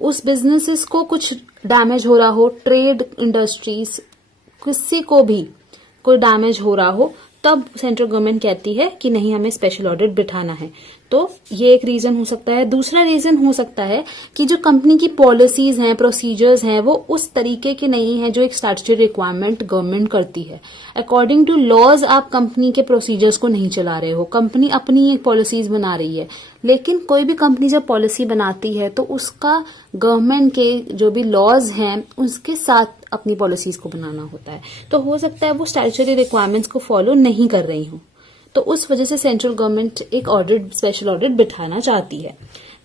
उस बिजनेसेस को कुछ डैमेज हो रहा हो, ट्रेड, इंडस्ट्रीज, किसी को भी कोई डैमेज हो रहा हो, तब सेंट्रल गवर्नमेंट कहती है कि नहीं, हमें स्पेशल ऑडिट बिठाना है। तो ये एक रीजन हो सकता है। दूसरा रीजन हो सकता है कि जो कंपनी की पॉलिसीज हैं, प्रोसीजर्स हैं, वो उस तरीके के नहीं है जो एक स्टैट्यूटरी रिक्वायरमेंट गवर्नमेंट करती है। अकॉर्डिंग टू लॉज आप कंपनी के प्रोसीजर्स को नहीं चला रहे हो, कंपनी अपनी एक पॉलिसीज बना रही है। लेकिन कोई भी कंपनी जब पॉलिसी बनाती है तो उसका गवर्नमेंट के जो भी लॉज हैं उसके साथ अपनी पॉलिसीज को बनाना होता है। तो हो सकता है वो स्टैट्यूटरी रिक्वायरमेंट्स को फॉलो नहीं कर रही हूँ, तो उस वजह से सेंट्रल गवर्नमेंट एक ऑडिट, स्पेशल ऑडिट बिठाना चाहती है।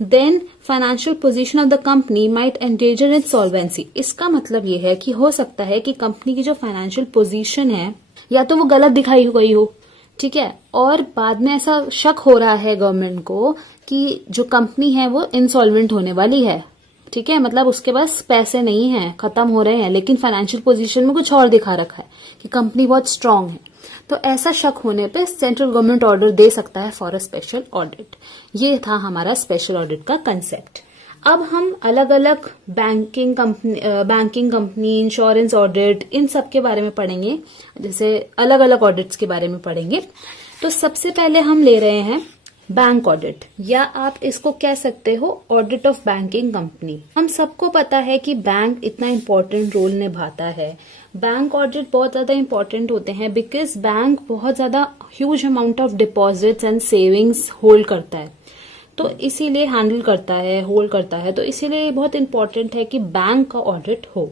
Then financial position of the company might endanger insolvency. इसका मतलब ये है कि हो सकता है कि कंपनी की जो फाइनेंशियल पोजीशन है या तो वो गलत दिखाई गई हो, ठीक है, और बाद में ऐसा शक हो रहा है गवर्नमेंट को कि जो कंपनी है वो इंसॉल्वेंट होने वाली है, ठीक है, मतलब उसके पास पैसे नहीं है, खत्म हो रहे हैं, लेकिन फाइनेंशियल पोजीशन में कुछ और दिखा रखा है कि कंपनी बहुत स्ट्रांग है। तो ऐसा शक होने पे सेंट्रल गवर्नमेंट ऑर्डर दे सकता है फॉर अ स्पेशल ऑडिट। ये था हमारा स्पेशल ऑडिट का कंसेप्ट। अब हम अलग अलग बैंकिंग कंपनी, इंश्योरेंस ऑडिट, इन सब के बारे में पढ़ेंगे, जैसे अलग अलग ऑडिट्स के बारे में पढ़ेंगे। तो सबसे पहले हम ले रहे हैं बैंक ऑडिट, या आप इसको कह सकते हो ऑडिट ऑफ बैंकिंग कंपनी। हम सबको पता है कि बैंक इतना इम्पोर्टेंट रोल निभाता है। बैंक ऑडिट बहुत ज्यादा इम्पोर्टेंट होते हैं बिकॉज बैंक बहुत ज्यादा huge amount of deposits and savings hold करता है, तो इसीलिए हैंडल करता है, होल्ड करता है, तो इसीलिए बहुत इम्पोर्टेंट है कि बैंक का ऑडिट हो।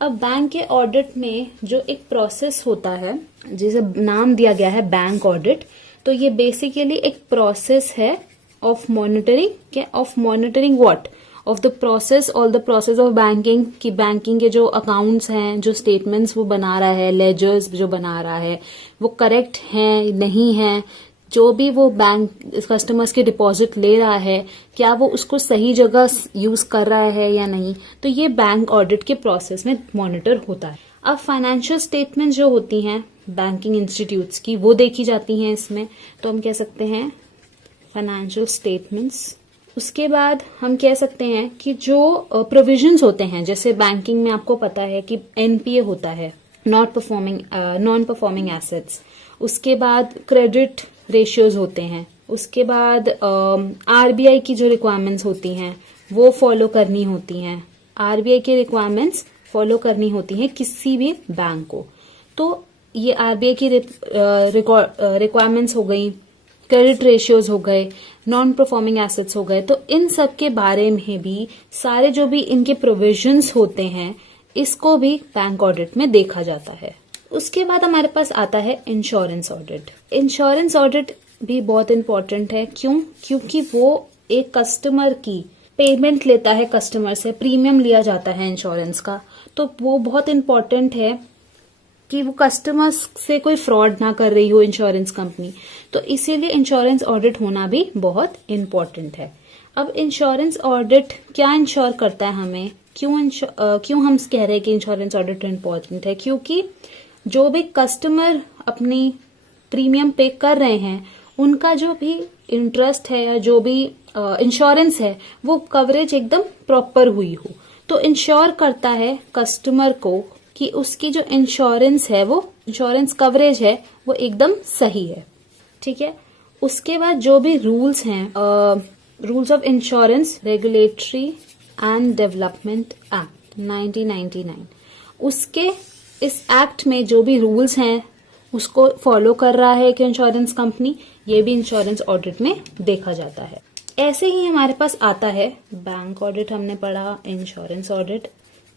अब बैंक के ऑडिट में जो एक प्रोसेस होता है जिसे नाम दिया गया है बैंक ऑडिट, तो ये बेसिकली एक प्रोसेस है of monitoring what of the process, all the process of banking, की बैंकिंग के जो अकाउंट्स हैं, जो स्टेटमेंट्स वो बना रहा है, लेजर्स जो बना रहा है, वो करेक्ट हैं नहीं हैं, जो भी वो बैंक कस्टमर्स के डिपॉजिट ले रहा है, क्या वो उसको सही जगह यूज कर रहा है या नहीं, तो ये बैंक ऑडिट के प्रोसेस में मॉनिटर होता है। अब फाइनेंशियल स्टेटमेंट जो होती हैं बैंकिंग इंस्टीट्यूट्स की, वो देखी जाती हैं इसमें, तो हम कह सकते हैं फाइनेंशियल स्टेटमेंट्स। उसके बाद हम कह सकते हैं कि जो प्रोविजंस होते हैं, जैसे बैंकिंग में आपको पता है कि एनपीए होता है, नॉन परफॉर्मिंग एसेट्स। उसके बाद क्रेडिट रेशियोज होते हैं। उसके बाद आरबीआई की जो रिक्वायरमेंट्स होती हैं वो फॉलो करनी होती हैं। आरबीआई के रिक्वायरमेंट्स फॉलो करनी होती हैं किसी भी बैंक को। तो ये आरबीआई की रिक्वायरमेंट्स हो गई, क्रेडिट रेशियोज हो गए, नॉन परफॉर्मिंग एसेट्स हो गए। तो इन सब के बारे में भी सारे जो भी इनके प्रोविजंस होते हैं, इसको भी बैंक ऑडिट में देखा जाता है। उसके बाद हमारे पास आता है इंश्योरेंस ऑडिट। इंश्योरेंस ऑडिट भी बहुत इंपॉर्टेंट है। क्यों? क्योंकि वो एक कस्टमर की पेमेंट लेता है, कस्टमर से प्रीमियम लिया जाता है इंश्योरेंस का, तो वो बहुत इंपॉर्टेंट है कि वो कस्टमर्स से कोई फ्रॉड ना कर रही हो इंश्योरेंस कंपनी। तो इसीलिए इंश्योरेंस ऑडिट होना भी बहुत इंपॉर्टेंट है। अब इंश्योरेंस ऑडिट क्या इंश्योर करता है हमें, क्यों हम कह रहे हैं कि इंश्योरेंस ऑडिट इंपॉर्टेंट है? क्योंकि जो भी कस्टमर अपनी प्रीमियम पे कर रहे हैं, उनका जो भी इंटरेस्ट है या जो भी इंश्योरेंस है, वो कवरेज एकदम प्रॉपर हुई हो। तो इंश्योर करता है कस्टमर को कि उसकी जो इंश्योरेंस है, वो इंश्योरेंस कवरेज है, वो एकदम सही है। ठीक है। उसके बाद जो भी रूल्स हैं, rules of insurance regulatory and development act 1999, उसके इस एक्ट में जो भी रूल्स हैं उसको फॉलो कर रहा है कि इंश्योरेंस कंपनी, ये भी इंश्योरेंस ऑडिट में देखा जाता है। ऐसे ही हमारे पास आता है बैंक ऑडिट, हमने पढ़ा, इंश्योरेंस ऑडिट।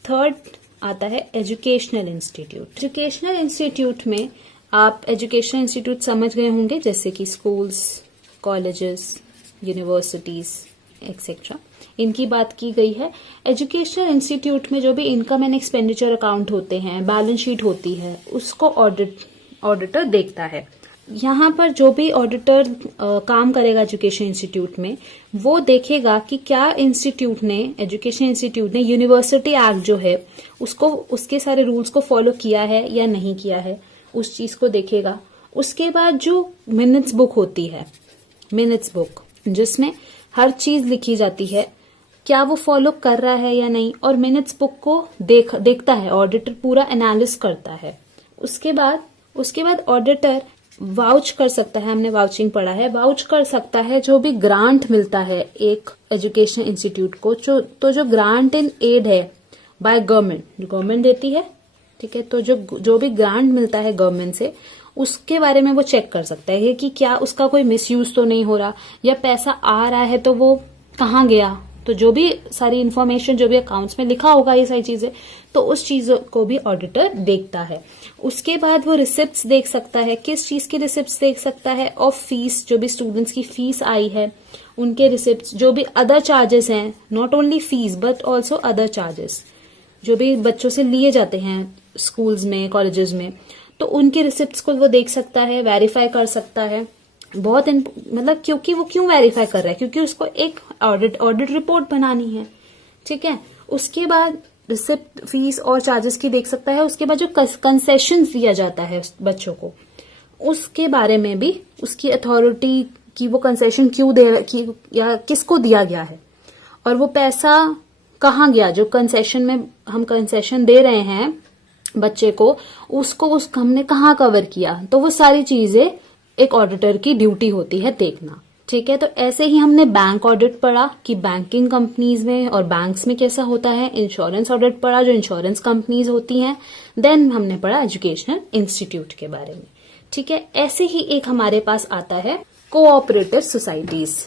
थर्ड आता है एजुकेशनल इंस्टीट्यूट। एजुकेशनल इंस्टीट्यूट में आप एजुकेशनल इंस्टीट्यूट समझ गए होंगे, जैसे कि स्कूल्स, कॉलेजेस, यूनिवर्सिटीज एक्सेट्रा, इनकी बात की गई है। एजुकेशनल इंस्टीट्यूट में जो भी इनकम एंड एक्सपेंडिचर अकाउंट होते हैं, बैलेंस शीट होती है, उसको ऑडिटर देखता है। यहाँ पर जो भी ऑडिटर काम करेगा एजुकेशन इंस्टीट्यूट में, वो देखेगा कि क्या इंस्टीट्यूट ने, एजुकेशन इंस्टीट्यूट ने यूनिवर्सिटी एक्ट जो है उसको, उसके सारे रूल्स को फॉलो किया है या नहीं किया है, उस चीज को देखेगा। उसके बाद जो मिनट्स बुक होती है, मिनट्स बुक जिसमें हर चीज लिखी जाती है, क्या वो फॉलो कर रहा है या नहीं, और मिनट्स बुक को देखता है ऑडिटर, पूरा एनालिस करता है। उसके बाद ऑडिटर वाउच कर सकता है, हमने वाउचिंग पढ़ा है, वाउच कर सकता है जो भी ग्रांट मिलता है एक एजुकेशन इंस्टीट्यूट को, तो जो ग्रांट इन एड है बाय गवर्नमेंट, जो गवर्नमेंट देती है, ठीक है, तो जो भी ग्रांट मिलता है गवर्नमेंट से, उसके बारे में वो चेक कर सकता है कि क्या उसका कोई मिसयूज तो नहीं हो रहा, या पैसा आ रहा है तो वो कहाँ गया। तो जो भी सारी इन्फॉर्मेशन, जो भी अकाउंट्स में लिखा होगा ये सारी चीजें, तो उस चीजों को भी ऑडिटर देखता है। उसके बाद वो रिसिप्ट्स देख सकता है। किस चीज की रिसिप्ट्स देख सकता है? ऑफ फीस, जो भी स्टूडेंट्स की फीस आई है उनके रिसिप्ट्स, जो भी अदर चार्जेस हैं, not only fees but also other charges जो भी बच्चों से लिए जाते हैं स्कूल्स में, कॉलेजेस में, तो उनके रिसिप्ट्स को वो देख सकता है, वेरीफाई कर सकता है। बहुत मतलब क्योंकि वो क्यों वेरीफाई कर रहा है? क्योंकि उसको एक ऑडिट रिपोर्ट बनानी है। ठीक है। उसके बाद रिसिप्ट, फीस और चार्जेस की देख सकता है। उसके बाद जो कंसेशन दिया जाता है बच्चों को, उसके बारे में भी, उसकी अथॉरिटी की वो कंसेशन क्यों दे, या किसको दिया गया है, और वो पैसा कहाँ गया, जो कंसेशन में हम कंसेशन दे रहे हैं बच्चे को, उसको हमने कहाँ कवर किया। तो वो सारी चीजें एक ऑडिटर की ड्यूटी होती है देखना। ठीक है। तो ऐसे ही हमने बैंक ऑडिट पढ़ा कि बैंकिंग कंपनीज में और बैंक्स में कैसा होता है। इंश्योरेंस ऑडिट पढ़ा, जो इंश्योरेंस कंपनीज होती हैं। देन हमने पढ़ा एजुकेशनल इंस्टीट्यूट के बारे में। ठीक है। ऐसे ही एक हमारे पास आता है कोऑपरेटिव सोसाइटीज,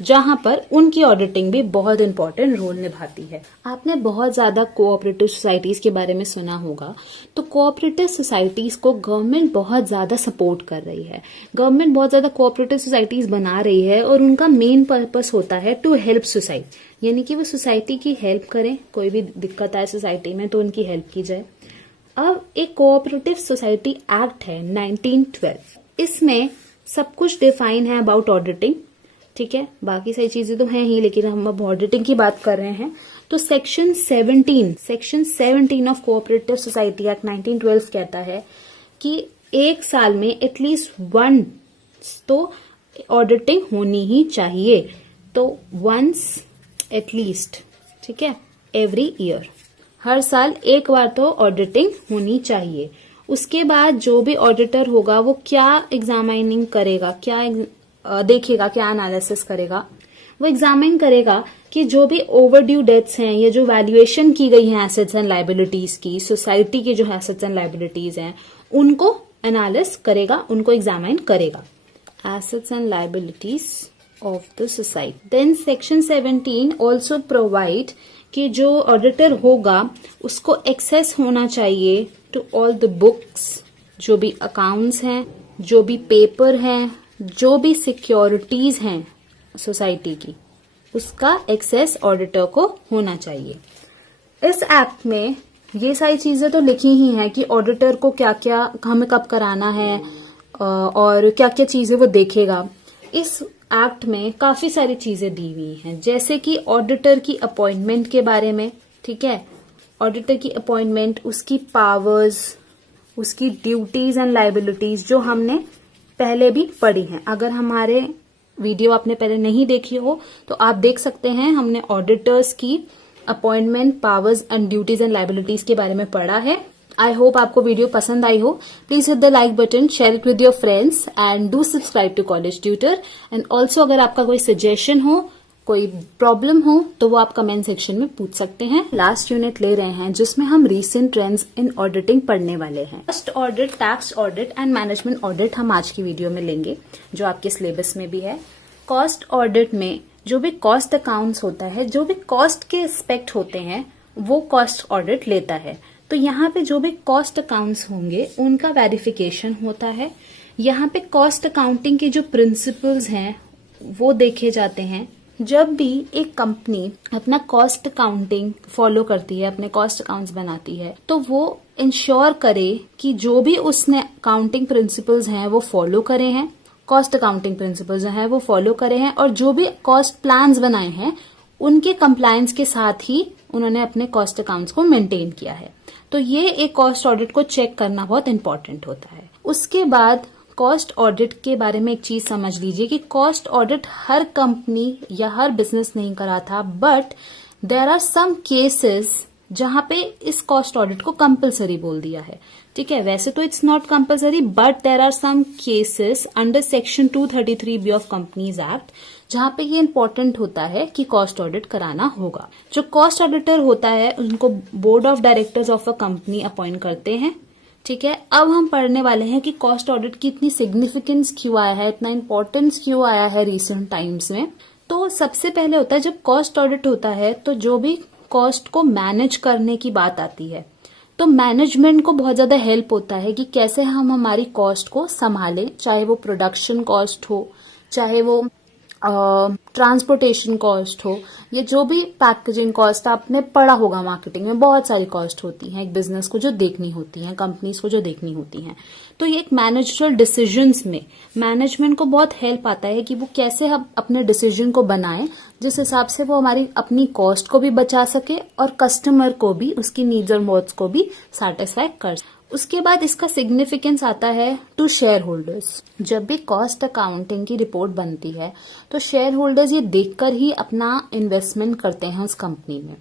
जहां पर उनकी ऑडिटिंग भी बहुत इंपॉर्टेंट रोल निभाती है। आपने बहुत ज्यादा कोऑपरेटिव सोसाइटीज के बारे में सुना होगा। तो कोऑपरेटिव सोसाइटीज को गवर्नमेंट बहुत ज्यादा सपोर्ट कर रही है। गवर्नमेंट बहुत ज्यादा कोऑपरेटिव सोसाइटीज बना रही है, और उनका मेन पर्पस होता है टू हेल्प सोसाइटी, यानी कि वो सोसाइटी की हेल्प करें। कोई भी दिक्कत आए सोसाइटी में तो उनकी हेल्प की जाए। अब एक कोऑपरेटिव सोसाइटी एक्ट है 1912, इसमें सब कुछ डिफाइन है अबाउट ऑडिटिंग, ठीक है। बाकी सारी चीजें तो हैं ही, लेकिन हम अब ऑडिटिंग की बात कर रहे हैं। तो section 17 of cooperative society act 1912 कहता है कि एक साल में एटलीस्ट वंस तो ऑडिटिंग होनी ही चाहिए। तो वंस एटलीस्ट, ठीक है, एवरी ईयर, हर साल एक बार तो ऑडिटिंग होनी चाहिए। उसके बाद जो भी ऑडिटर होगा वो क्या एग्जामिनिंग करेगा, क्या देखेगा, क्या एनालिसिस करेगा, वो एग्जामिन करेगा कि जो भी ओवरड्यू डेट्स हैं या जो वैल्यूएशन की गई है एसेट्स एंड लायबिलिटीज की, सोसाइटी के जो एसेट्स एंड लायबिलिटीज हैं उनको एनालिस करेगा, उनको एग्जामिन करेगा, assets and liabilities of the society. Then section 17 also provide कि जो ऑडिटर होगा उसको एक्सेस होना चाहिए टू ऑल द बुक्स, जो भी अकाउंट्स हैं, जो भी पेपर हैं, जो भी सिक्योरिटीज हैं सोसाइटी की, उसका एक्सेस ऑडिटर को होना चाहिए। इस एक्ट में ये सारी चीजें तो लिखी ही हैं कि ऑडिटर को क्या क्या हमें कब कराना है और क्या क्या चीजें वो देखेगा। इस एक्ट में काफी सारी चीजें दी हुई हैं, जैसे कि ऑडिटर की अपॉइंटमेंट के बारे में, ठीक है, ऑडिटर की अपॉइंटमेंट, उसकी पावर्स, उसकी ड्यूटीज एंड लायबिलिटीज जो हमने पहले भी पढ़ी हैं। अगर हमारे वीडियो आपने पहले नहीं देखी हो तो आप देख सकते हैं, हमने ऑडिटर्स की appointment, powers and duties and liabilities के बारे में पढ़ा है। आई होप आपको वीडियो पसंद आई हो। Please hit the like button, share it with your friends and do subscribe to College Tutor. And also अगर आपका कोई सजेशन हो, कोई प्रॉब्लम हो तो वो आप कमेंट सेक्शन में पूछ सकते हैं। लास्ट यूनिट ले रहे हैं जिसमें हम रीसेंट ट्रेंड्स इन ऑडिटिंग पढ़ने वाले हैं। First audit, tax audit and management audit हम आज की वीडियो में लेंगे, जो आपके सिलेबस में भी है। कॉस्ट ऑडिट में जो भी कॉस्ट अकाउंट्स होता है, जो भी कॉस्ट के एस्पेक्ट होते हैं, वो कॉस्ट ऑडिट लेता है। तो यहाँ पे जो भी कॉस्ट अकाउंट्स होंगे उनका वेरिफिकेशन होता है। यहाँ पे कॉस्ट अकाउंटिंग के जो प्रिंसिपल्स हैं वो देखे जाते हैं। जब भी एक कंपनी अपना कॉस्ट अकाउंटिंग फॉलो करती है, अपने कॉस्ट अकाउंट्स बनाती है, तो वो इंश्योर करे कि जो भी उसने अकाउंटिंग प्रिंसिपल्स हैं वो फॉलो करे हैं, कॉस्ट अकाउंटिंग प्रिंसिपल्स हैं वो फॉलो करे हैं, और जो भी कॉस्ट प्लान्स बनाए हैं उनके कंप्लायंस के साथ ही उन्होंने अपने कॉस्ट अकाउंट्स को मेंटेन किया है। तो ये एक कॉस्ट ऑडिट को चेक करना बहुत इंपॉर्टेंट होता है। उसके बाद कॉस्ट ऑडिट के बारे में एक चीज समझ लीजिए कि कॉस्ट ऑडिट हर कंपनी या हर बिजनेस नहीं कराता, but there are some cases जहां पे इस कॉस्ट ऑडिट को कंपलसरी बोल दिया है, ठीक है। वैसे तो it's not compulsory, but there are some cases under section 233B of companies act जहां पे ये इंपॉर्टेंट होता है कि कॉस्ट ऑडिट कराना होगा। जो कॉस्ट ऑडिटर होता है उनको board of directors of a company appoint करते हैं, ठीक है। अब हम पढ़ने वाले हैं कि कॉस्ट ऑडिट की इतनी सिग्निफिकेंस क्यों आया है, इतना इंपॉर्टेंस क्यों आया है रिसेंट टाइम्स में। तो सबसे पहले होता है, जब कॉस्ट ऑडिट होता है तो जो भी कॉस्ट को मैनेज करने की बात आती है, तो मैनेजमेंट को बहुत ज्यादा हेल्प होता है कि कैसे हम हमारी कॉस्ट को संभालें, चाहे वो प्रोडक्शन कॉस्ट हो, चाहे वो ट्रांसपोर्टेशन कॉस्ट हो, या जो भी पैकेजिंग कॉस्ट आपने पढ़ा होगा। मार्केटिंग में बहुत सारी कॉस्ट होती हैं एक बिजनेस को जो देखनी होती हैं, कंपनीज को जो देखनी होती हैं। तो ये एक मैनेजरल डिसीजंस में मैनेजमेंट को बहुत हेल्प आता है कि वो कैसे हम अपने डिसीजन को बनाएं जिस हिसाब से वो हमारी अपनी कॉस्ट को भी बचा सके और कस्टमर को भी, उसकी नीड्स और वांट्स को भी सेटिस्फाई कर सके। उसके बाद इसका सिग्निफिकेंस आता है टू शेयर होल्डर्स। जब भी कॉस्ट अकाउंटिंग की रिपोर्ट बनती है तो शेयर होल्डर्स ये देखकर ही अपना इन्वेस्टमेंट करते हैं उस कंपनी में।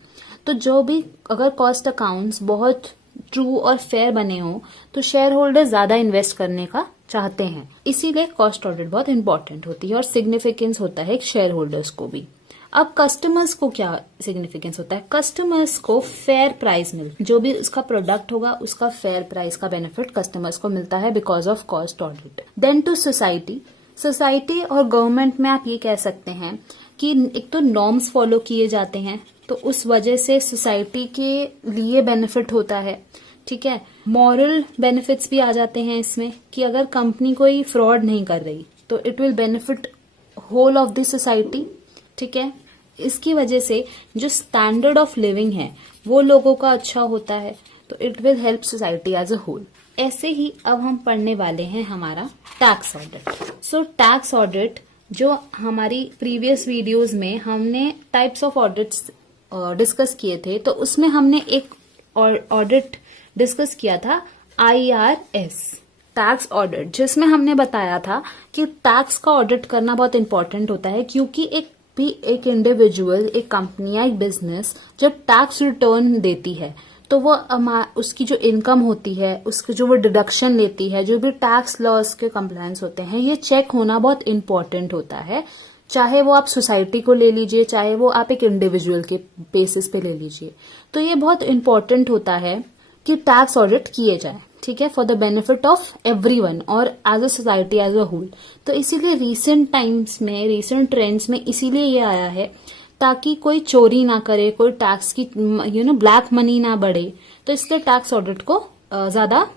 तो जो भी अगर कॉस्ट अकाउंट्स बहुत ट्रू और फेयर बने हो तो शेयर होल्डर ज्यादा इन्वेस्ट करने का चाहते हैं, इसीलिए कॉस्ट ऑडिट बहुत इंपॉर्टेंट होती है और सिग्निफिकेंस होता है शेयर होल्डर्स को भी। अब कस्टमर्स को क्या सिग्निफिकेंस होता है, कस्टमर्स को फेयर प्राइस मिलता है, जो भी उसका प्रोडक्ट होगा उसका फेयर प्राइस का बेनिफिट कस्टमर्स को मिलता है because of cost audit. Then to society, society और गवर्नमेंट में आप ये कह सकते हैं कि एक तो नॉर्म्स फॉलो किए जाते हैं, तो उस वजह से सोसाइटी के लिए बेनिफिट होता है, ठीक है। मॉरल बेनिफिट्स भी आ जाते हैं इसमें कि अगर कंपनी कोई फ्रॉड नहीं कर रही तो it will benefit whole of the society, ठीक है। इसकी वजह से जो स्टैंडर्ड ऑफ लिविंग है वो लोगों का अच्छा होता है। तो it will help society as a whole. ऐसे ही अब हम पढ़ने वाले हैं हमारा tax audit. So tax audit, जो हमारी प्रीवियस वीडियोस में हमने टाइप्स ऑफ ऑडिट्स डिस्कस किए थे, तो उसमें हमने एक ऑडिट डिस्कस किया था IRS टैक्स ऑडिट, जिसमें हमने बताया था कि टैक्स का ऑडिट करना बहुत इंपॉर्टेंट होता है, क्योंकि एक इंडिविजुअल, एक कंपनी या एक बिजनेस जब टैक्स रिटर्न देती है तो वो उसकी जो इनकम होती है, उसके जो वो डिडक्शन लेती है, जो भी टैक्स लॉस के कंप्लायंस होते हैं, ये चेक होना बहुत इंपॉर्टेंट होता है। चाहे वो आप सोसाइटी को ले लीजिए, चाहे वो आप एक इंडिविजुअल के बेसिस पे ले लीजिए, तो ये बहुत इंपॉर्टेंट होता है कि टैक्स ऑडिट किए जाए, ठीक है, for the benefit of everyone और as a society as a whole. तो इसीलिए रीसेंट टाइम्स में, रीसेंट ट्रेंड्स में इसीलिए ये आया है ताकि कोई चोरी ना करे, कोई टैक्स की ब्लैक मनी ना बढ़े, तो इसलिए टैक्स ऑडिट को ज्यादा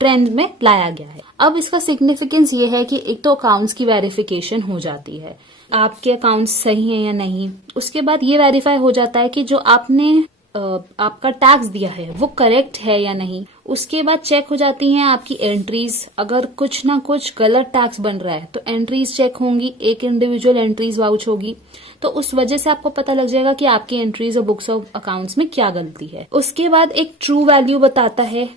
ट्रेंड में लाया गया है। अब इसका सिग्निफिकेंस ये है कि एक तो अकाउंट्स की वेरिफिकेशन हो जाती है, आपके अकाउंट्स सही है या नहीं। उसके बाद ये वेरीफाई हो जाता है कि जो आपने आपका टैक्स दिया है वो करेक्ट है या नहीं। उसके बाद चेक हो जाती हैं आपकी एंट्रीज, अगर कुछ ना कुछ गलत टैक्स बन रहा है तो एंट्रीज चेक होंगी, एक इंडिविजुअल एंट्रीज वाउच होगी, तो उस वजह से आपको पता लग जाएगा कि आपकी एंट्रीज और बुक्स ऑफ अकाउंट्स में क्या गलती है। उसके बाद एक ट्रू वैल्यू बताता है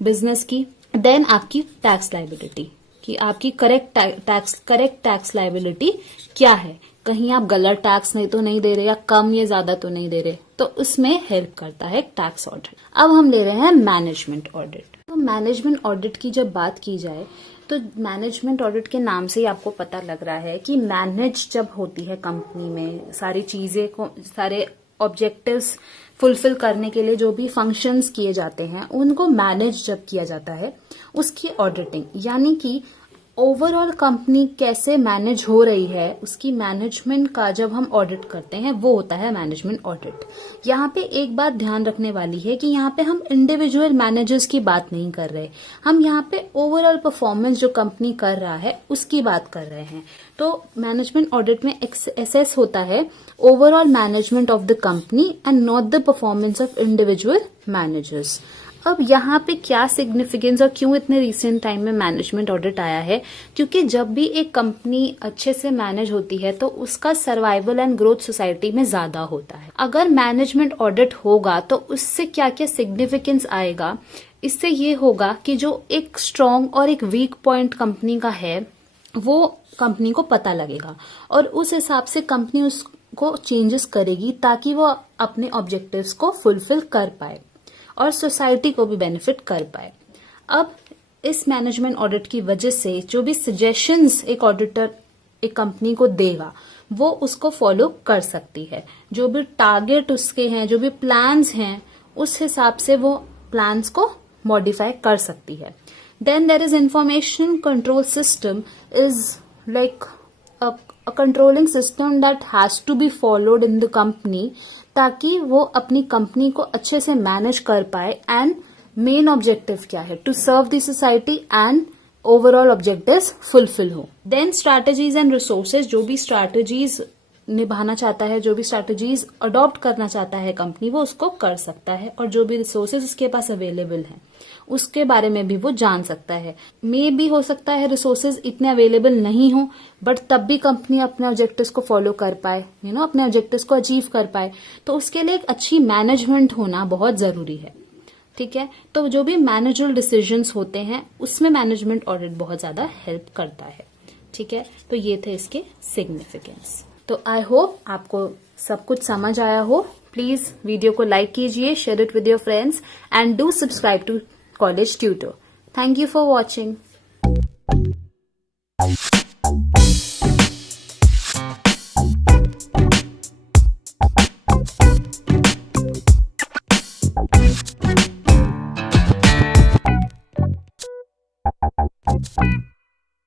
बिजनेस की, देन आपकी टैक्स लायबिलिटी, कि आपकी करेक्ट टैक्स लायबिलिटी क्या है, कहीं आप गलत टैक्स नहीं तो नहीं दे रहे, या कम या ज्यादा तो नहीं दे रहे, तो उसमें हेल्प करता है टैक्स ऑडिट। अब हम ले रहे हैं मैनेजमेंट ऑडिट। तो मैनेजमेंट ऑडिट की जब बात की जाए तो मैनेजमेंट ऑडिट के नाम से ही आपको पता लग रहा है कि मैनेज जब होती है कंपनी में, सारी चीजें को, सारे ऑब्जेक्टिव्स फुलफिल करने के लिए जो भी फंक्शंस किए जाते हैं उनको मैनेज जब किया जाता है, उसकी ऑडिटिंग, यानी कि ओवरऑल कंपनी कैसे मैनेज हो रही है उसकी मैनेजमेंट का जब हम ऑडिट करते हैं वो होता है मैनेजमेंट ऑडिट। यहाँ पे एक बात ध्यान रखने वाली है कि यहाँ पे हम इंडिविजुअल मैनेजर्स की बात नहीं कर रहे, हम यहाँ पे ओवरऑल परफॉर्मेंस जो कंपनी कर रहा है उसकी बात कर रहे हैं। तो मैनेजमेंट ऑडिट में एसेस होता है overall management of the company and not the performance of individual managers. अब यहाँ पे क्या सिग्निफिकेंस और क्यों इतने रिसेंट टाइम में मैनेजमेंट ऑडिट आया है, क्योंकि जब भी एक कंपनी अच्छे से मैनेज होती है तो उसका सर्वाइवल एंड ग्रोथ सोसाइटी में ज्यादा होता है। अगर मैनेजमेंट ऑडिट होगा तो उससे क्या क्या सिग्निफिकेंस आएगा, इससे ये होगा कि जो एक स्ट्रांग और एक वीक पॉइंट कंपनी का है वो कंपनी को पता लगेगा और उस हिसाब से कंपनी उसको चेंजेस करेगी ताकि वो अपने ऑब्जेक्टिव्स को फुलफिल कर पाए और सोसाइटी को भी बेनिफिट कर पाए। अब इस मैनेजमेंट ऑडिट की वजह से जो भी सजेशंस एक ऑडिटर एक कंपनी को देगा वो उसको फॉलो कर सकती है, जो भी टारगेट उसके हैं, जो भी प्लान्स हैं, उस हिसाब से वो प्लान्स को मॉडिफाई कर सकती है। Then there is information control system is like a controlling system that has to be followed in the company ताकि वो अपनी कंपनी को अच्छे से मैनेज कर पाए। एंड मेन ऑब्जेक्टिव क्या है, to serve the society and overall objectives fulfil हो। देन स्ट्रैटेजीज एंड रिसोर्सेज, जो भी स्ट्रैटेजीज निभाना चाहता है, जो भी स्ट्रैटेजीज अडॉप्ट करना चाहता है कंपनी, वो उसको कर सकता है और जो भी रिसोर्सेज उसके पास अवेलेबल हैं उसके बारे में भी वो जान सकता है। मे भी हो सकता है रिसोर्सेज इतने अवेलेबल नहीं हो, बट तब भी कंपनी अपने ऑब्जेक्टिव्स को फॉलो कर पाए, अपने ऑब्जेक्टिव्स को अचीव कर पाए, तो उसके लिए एक अच्छी मैनेजमेंट होना बहुत जरूरी है। ठीक है, तो जो भी मैनेजरल डिसीजंस होते हैं उसमें मैनेजमेंट ऑडिट बहुत ज्यादा हेल्प करता है। ठीक है, तो ये थे इसके सिग्निफिकेंस। तो आई होप आपको सब कुछ समझ आया हो। प्लीज वीडियो को लाइक कीजिए, share it with your friends and do subscribe to College Tutor. Thank you for watching.